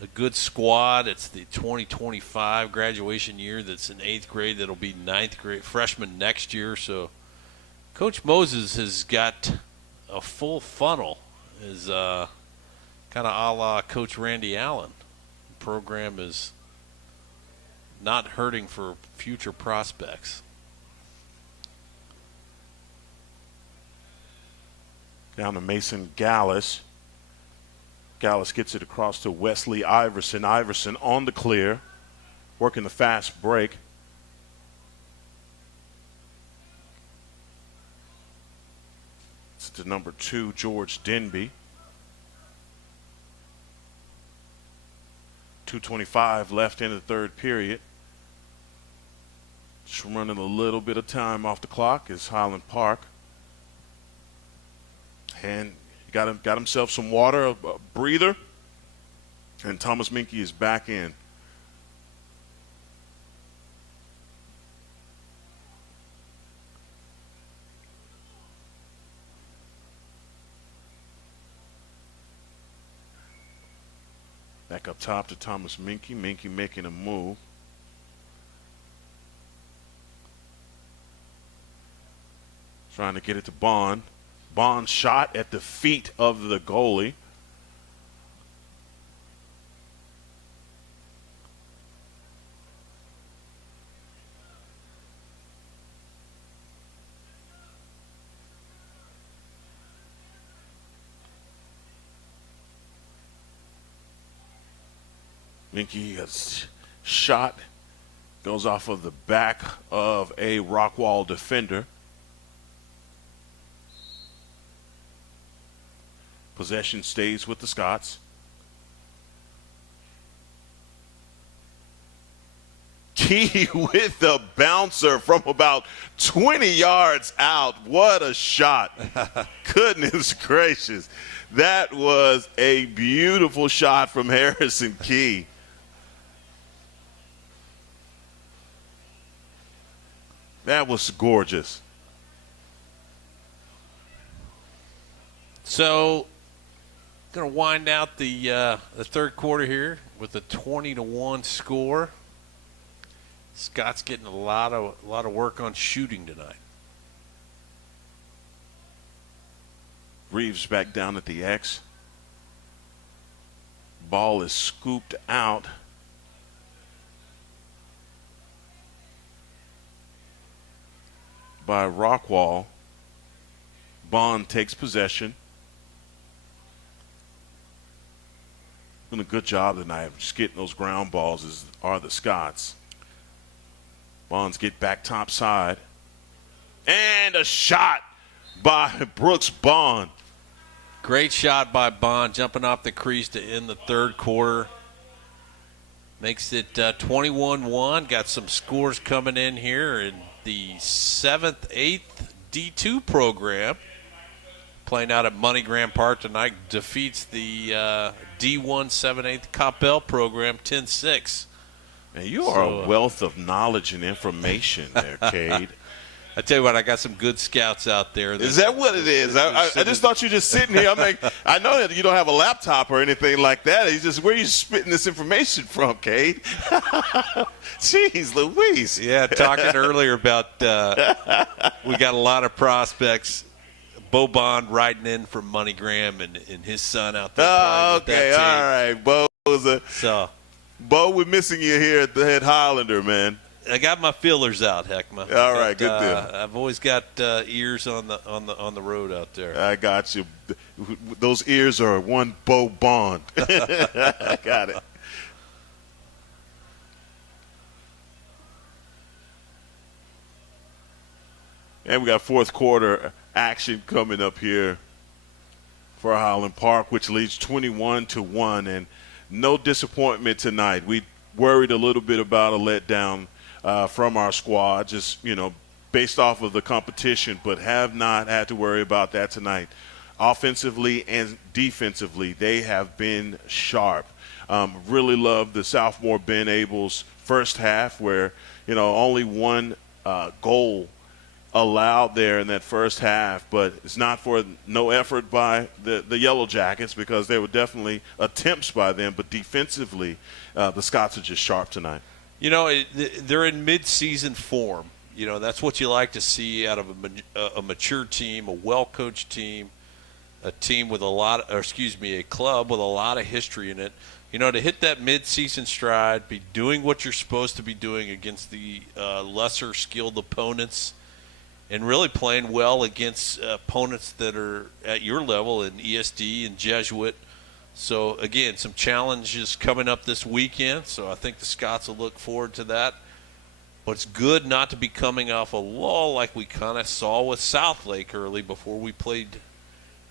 a good squad. It's the 2025 graduation year that's in eighth grade. That'll be ninth grade freshman next year. So Coach Moses has got a full funnel, is kind of a la Coach Randy Allen. The program is not hurting for future prospects. Down to Mason Gallus. Gallus gets it across to Wesley Iverson. Iverson on the clear, working the fast break. It's to number 2, George Denby. 2:25 left in the third period. Just running a little bit of time off the clock is Highland Park. And got himself some water, a breather, and Thomas Minke is back in. Back up top to Thomas Minke. Minke making a move. Trying to get it to Bond. Bond shot at the feet of the goalie. Minke has shot, goes off of the back of a Rockwall defender. Possession stays with the Scots. Key with the bouncer from about 20 yards out. What a shot. Goodness gracious. That was a beautiful shot from Harrison Key. That was gorgeous. So, going to wind out the third quarter here with a 20-1 score. Scott's getting a lot of work on shooting tonight. Reeves back down at the X. Ball is scooped out. By Rockwall. Bond takes possession. Doing a good job tonight of just getting those ground balls are the Scots. Bonds get back top side. And a shot by Brooks Bond. Great shot by Bond, jumping off the crease to end the third quarter. Makes it 21-1. Got some scores coming in here in the 7th, 8th D2 program. Playing out at MoneyGram Park tonight. Defeats the D1 7/8 Coppell program 10-6. And you are a wealth of knowledge and information there, Cade. I tell you what, I got some good scouts out there. Is that what it is? I just thought you were just sitting here. I'm like, I know that you don't have a laptop or anything like that. It's just, where are you spitting this information from, Cade? Jeez Louise. Yeah, talking earlier about we got a lot of prospects. Bo Bond riding in from MoneyGram and his son out there. Oh, okay, all right. Bo, we're missing you here at the Head Highlander, man. I got my feelers out, Heckma. All right, good deal. I've always got ears on the road out there. I got you. Those ears are one Bo Bond. I got it. And we got fourth quarter action coming up here for Highland Park, which leads 21-1, and no disappointment tonight. We worried a little bit about a letdown from our squad, just, based off of the competition, but have not had to worry about that tonight. Offensively and defensively, they have been sharp. Really love the sophomore Ben Abel's first half where, only one goal allowed there in that first half, but it's not for no effort by the Yellow Jackets, because there were definitely attempts by them, but defensively the Scots are just sharp tonight. They're in mid-season form. That's what you like to see out of a mature team, a well-coached team, a team with a club with a lot of history in it. To hit that mid-season stride, be doing what you're supposed to be doing against the lesser skilled opponents, and really playing well against opponents that are at your level in ESD and Jesuit. So, again, some challenges coming up this weekend, so I think the Scots will look forward to that. But it's good not to be coming off a lull like we kind of saw with Southlake early before we played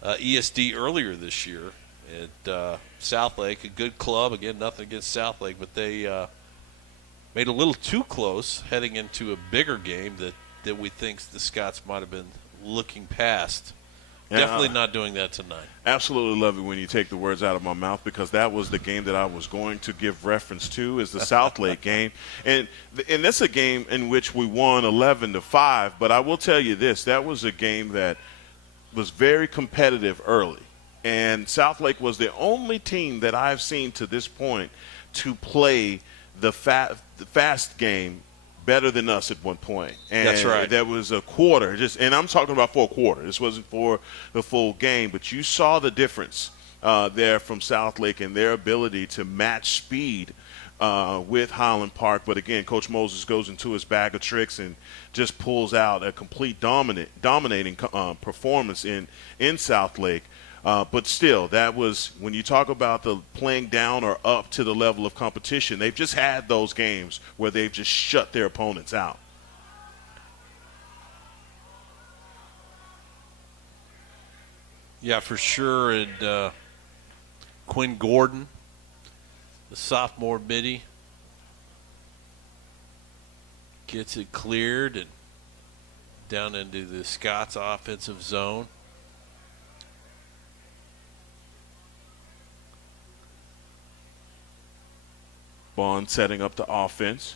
ESD earlier this year. At Southlake, a good club. Again, nothing against Southlake, but they made a little too close heading into a bigger game that we think the Scots might have been looking past. Definitely not doing that tonight. Absolutely love it when you take the words out of my mouth, because that was the game that I was going to give reference to, is the Southlake game. And that's a game in which we won 11-5, but I will tell you this, that was a game that was very competitive early. And Southlake was the only team that I've seen to this point to play the fast game better than us at one point. And that's right. There was a quarter, and I'm talking about for a quarter. This wasn't for the full game, but you saw the difference there from Southlake and their ability to match speed with Highland Park. But again, Coach Moses goes into his bag of tricks and just pulls out a complete dominating performance in Southlake. But still, that was, when you talk about the playing down or up to the level of competition, they've just had those games where they've just shut their opponents out. Yeah, for sure. And Quinn Gordon, the sophomore middie, gets it cleared and down into the Scots offensive zone. Bond setting up the offense.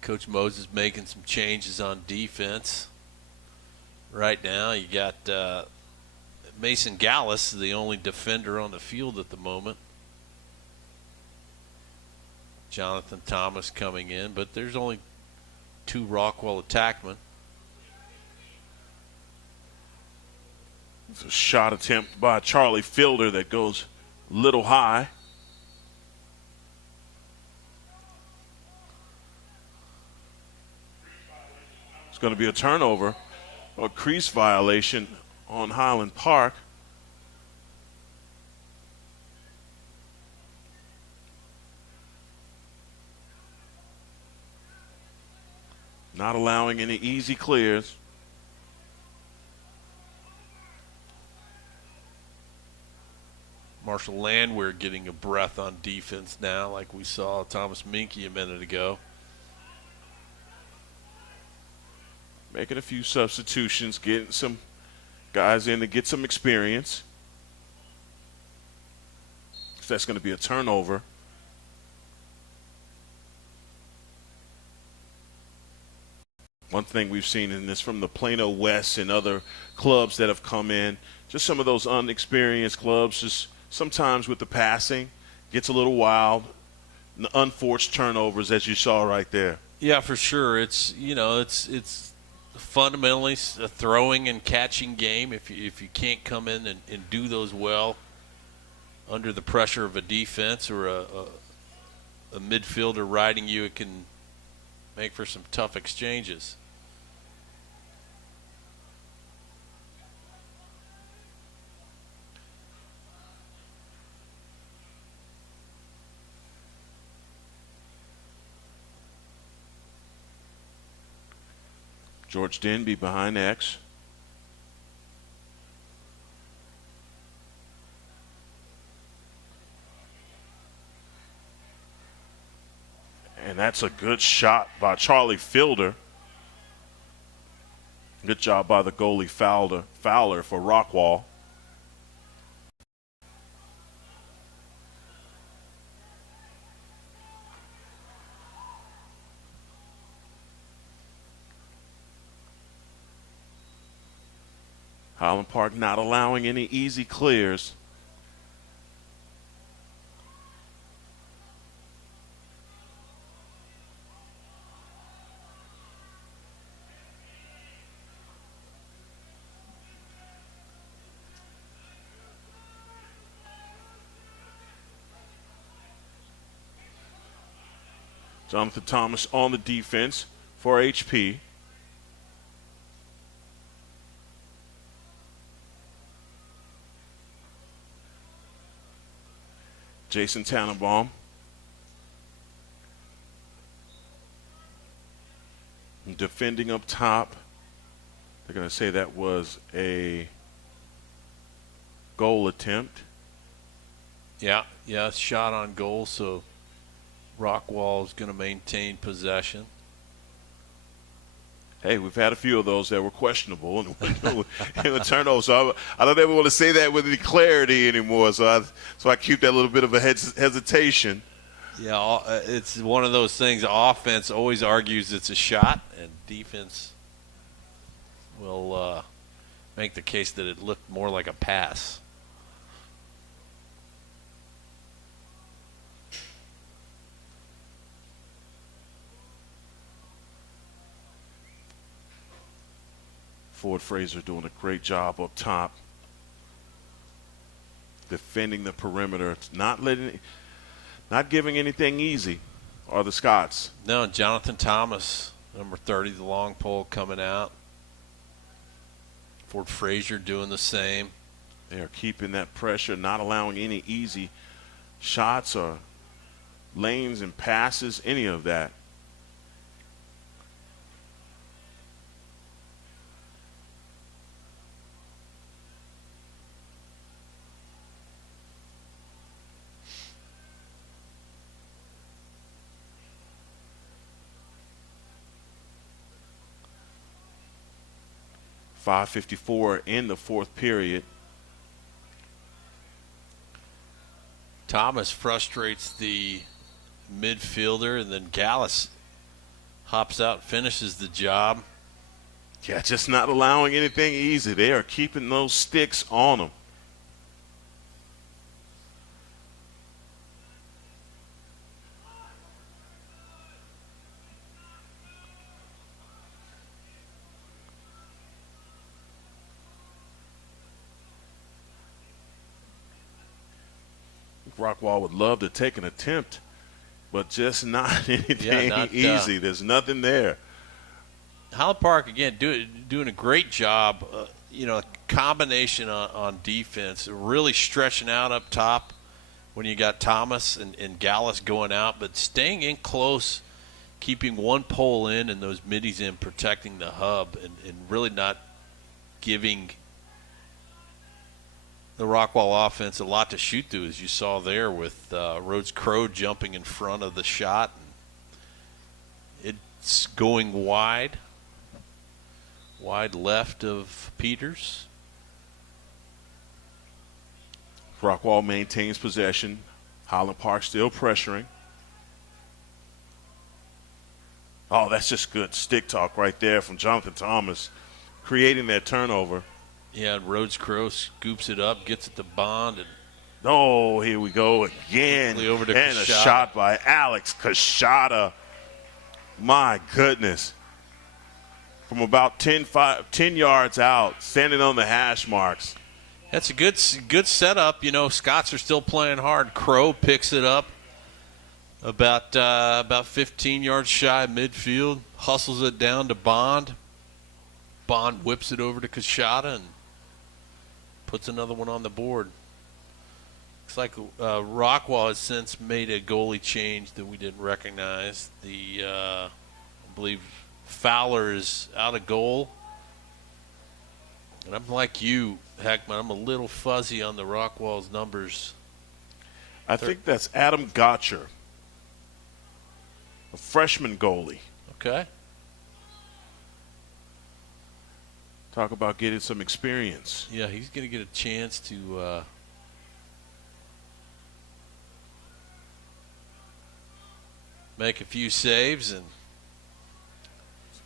Coach Moses making some changes on defense. Right now, you got Mason Gallus, the only defender on the field at the moment. Jonathan Thomas coming in, but there's only 2 Rockwall attackmen. It's a shot attempt by Charlie Fielder that goes a little high. It's going to be a turnover, a crease violation on Highland Park. Not allowing any easy clears. Marshall Landwehr getting a breath on defense now, like we saw Thomas Minke a minute ago. Making a few substitutions, getting some guys in to get some experience. So that's going to be a turnover. One thing we've seen in this from the Plano West and other clubs that have come in, just some of those unexperienced clubs, just sometimes with the passing, gets a little wild. Unforced turnovers, as you saw right there. Yeah, for sure. It's fundamentally a throwing and catching game. If you can't come in and do those well under the pressure of a defense or a midfielder riding you, it can make for some tough exchanges. George Denby behind X. And that's a good shot by Charlie Fielder. Good job by the goalie Fowler for Rockwall. Highland Park not allowing any easy clears. Jonathan Thomas on the defense for HP. Jason Tannenbaum. Defending up top. They're going to say that was a goal attempt. Yeah, shot on goal, so Rockwall is going to maintain possession. Hey, we've had a few of those that were questionable in the turnover, so I don't ever want to say that with any clarity anymore. So I keep that little bit of a hesitation. Yeah, it's one of those things. Offense always argues it's a shot, and defense will make the case that it looked more like a pass. Ford Fraser doing a great job up top, defending the perimeter, not giving anything easy. Are the Scots? No, Jonathan Thomas, number 30, the long pole coming out. Ford Fraser doing the same. They are keeping that pressure, not allowing any easy shots or lanes and passes, any of that. .554 in the fourth period. Thomas frustrates the midfielder, and then Gallus hops out, finishes the job. Yeah, just not allowing anything easy. They are keeping those sticks on them. think Rockwall would love to take an attempt, but just not anything easy. There's nothing there. Highland Park, again, doing a great job. Combination on defense, really stretching out up top when you got Thomas and Gallus going out, but staying in close, keeping one pole in and those middies in, protecting the hub, and really not giving the Rockwall offense a lot to shoot through, as you saw there with Rhodes Crow jumping in front of the shot. It's going wide left of Peters. Rockwall maintains possession. Highland Park still pressuring. Oh, that's just good stick talk right there from Jonathan Thomas, creating that turnover. Yeah, Rhodes Crow scoops it up, gets it to Bond, and here we go again. Over to and Kashada. A shot by Alex Kashada. My goodness. From about 10 yards out, standing on the hash marks. That's a good setup. Scots are still playing hard. Crow picks it up about 15 yards shy of midfield, hustles it down to Bond. Bond whips it over to Kashada and puts another one on the board. Looks like Rockwall has since made a goalie change that we didn't recognize. I believe Fowler is out of goal. And I'm like you, Heckman. I'm a little fuzzy on the Rockwall's numbers. I think that's Adam Gotcher, a freshman goalie. Okay. Talk about getting some experience. Yeah, he's going to get a chance to make a few saves. And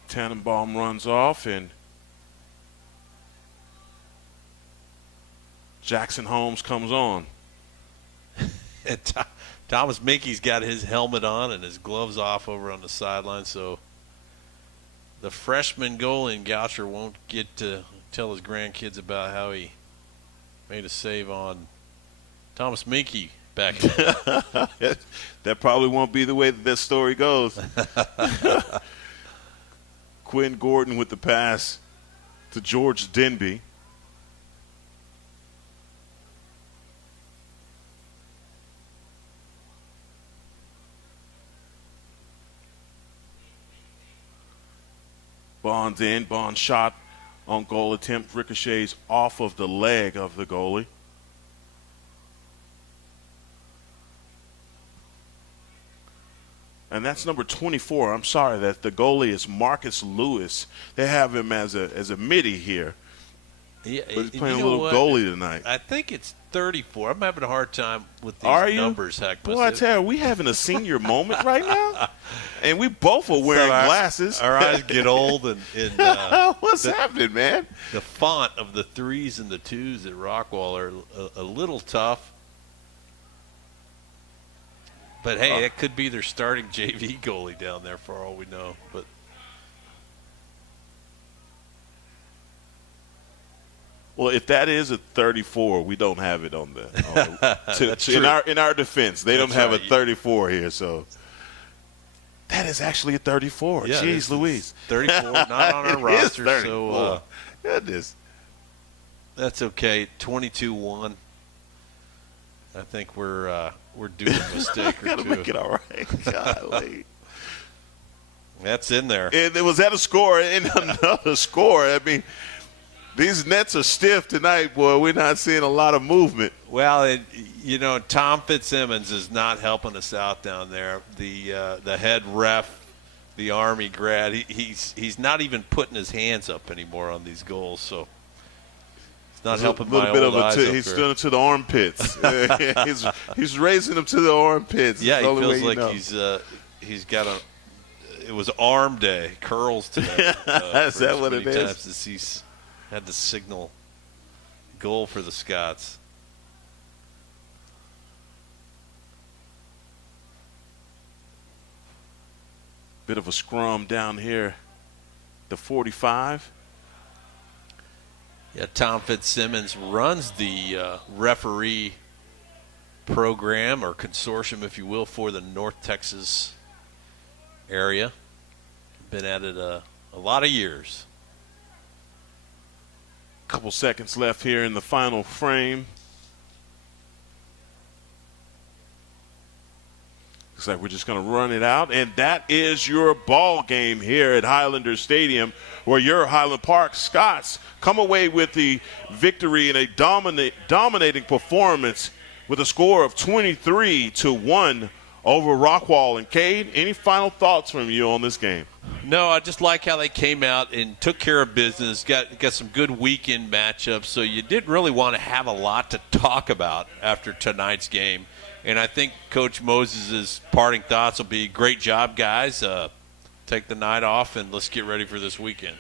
Tannenbaum runs off, and Jackson Holmes comes on. And Thomas Mickey's got his helmet on and his gloves off over on the sideline, so the freshman goalie in Goucher won't get to tell his grandkids about how he made a save on Thomas Mickey back then. That probably won't be the way that story goes. Quinn Gordon with the pass to George Denby. Bond's in. Bond shot on goal attempt ricochets off of the leg of the goalie. And that's number 24. I'm sorry that the goalie is Marcus Lewis. They have him as a midi here. Yeah, but he's playing a little goalie tonight. I think it's 34. I'm having a hard time with these numbers, Heck. Boy, I tell you, we having a senior moment right now? And we both are wearing glasses. Our eyes get old. and What's happening, man? The font of the 3s and the 2s at Rockwall are a little tough. But, hey, that could be their starting JV goalie down there for all we know. But well, if that is a 34, we don't have it on the in our defense. They don't have a 34 here, so that is actually a 34. Yeah, Jeez Louise. 34, not on our roster. So goodness. That's okay. 22-1. I think we're doing a mistake or gotta two. Make it all right. Golly. That's in there. It was at a score and another score. I mean, these nets are stiff tonight, boy. We're not seeing a lot of movement. Well, Tom Fitzsimmons is not helping us out down there. The head ref, the Army grad, he's not even putting his hands up anymore on these goals. So it's not helping my old eyes. He's doing it to the armpits. he's raising them to the armpits. Yeah, he feels like he's got it was arm day, curls today. Is that what it is? Times as he's had the signal goal for the Scots. Bit of a scrum down here. The 45. Yeah, Tom Fitzsimmons runs the referee program or consortium, if you will, for the North Texas area. Been at it a lot of years. Couple seconds left here in the final frame. Looks like we're just going to run it out, and that is your ball game here at Highlander Stadium, where your Highland Park Scots come away with the victory in a dominating performance with a score of 23-1 over Rockwall. And Cade, any final thoughts from you on this game? No, I just like how they came out and took care of business, got some good weekend matchups, so you didn't really want to have a lot to talk about after tonight's game. And I think Coach Moses' parting thoughts will be, great job, guys. Take the night off, and let's get ready for this weekend.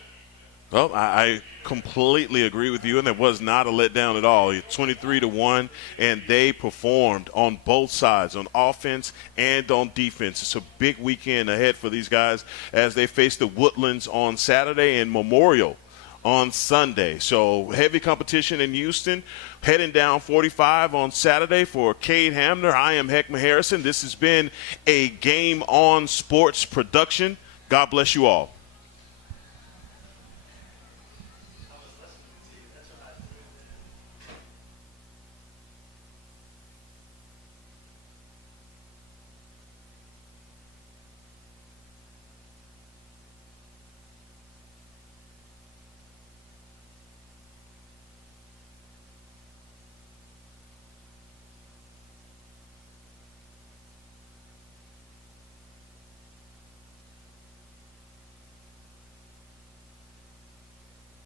Well, I completely agree with you, and it was not a letdown at all. 23-1, and they performed on both sides, on offense and on defense. It's a big weekend ahead for these guys as they face the Woodlands on Saturday and Memorial on Sunday. So heavy competition in Houston. Heading down 45 on Saturday for Cade Hamner. I am Heckma Harrison. This has been a Game On Sports production. God bless you all.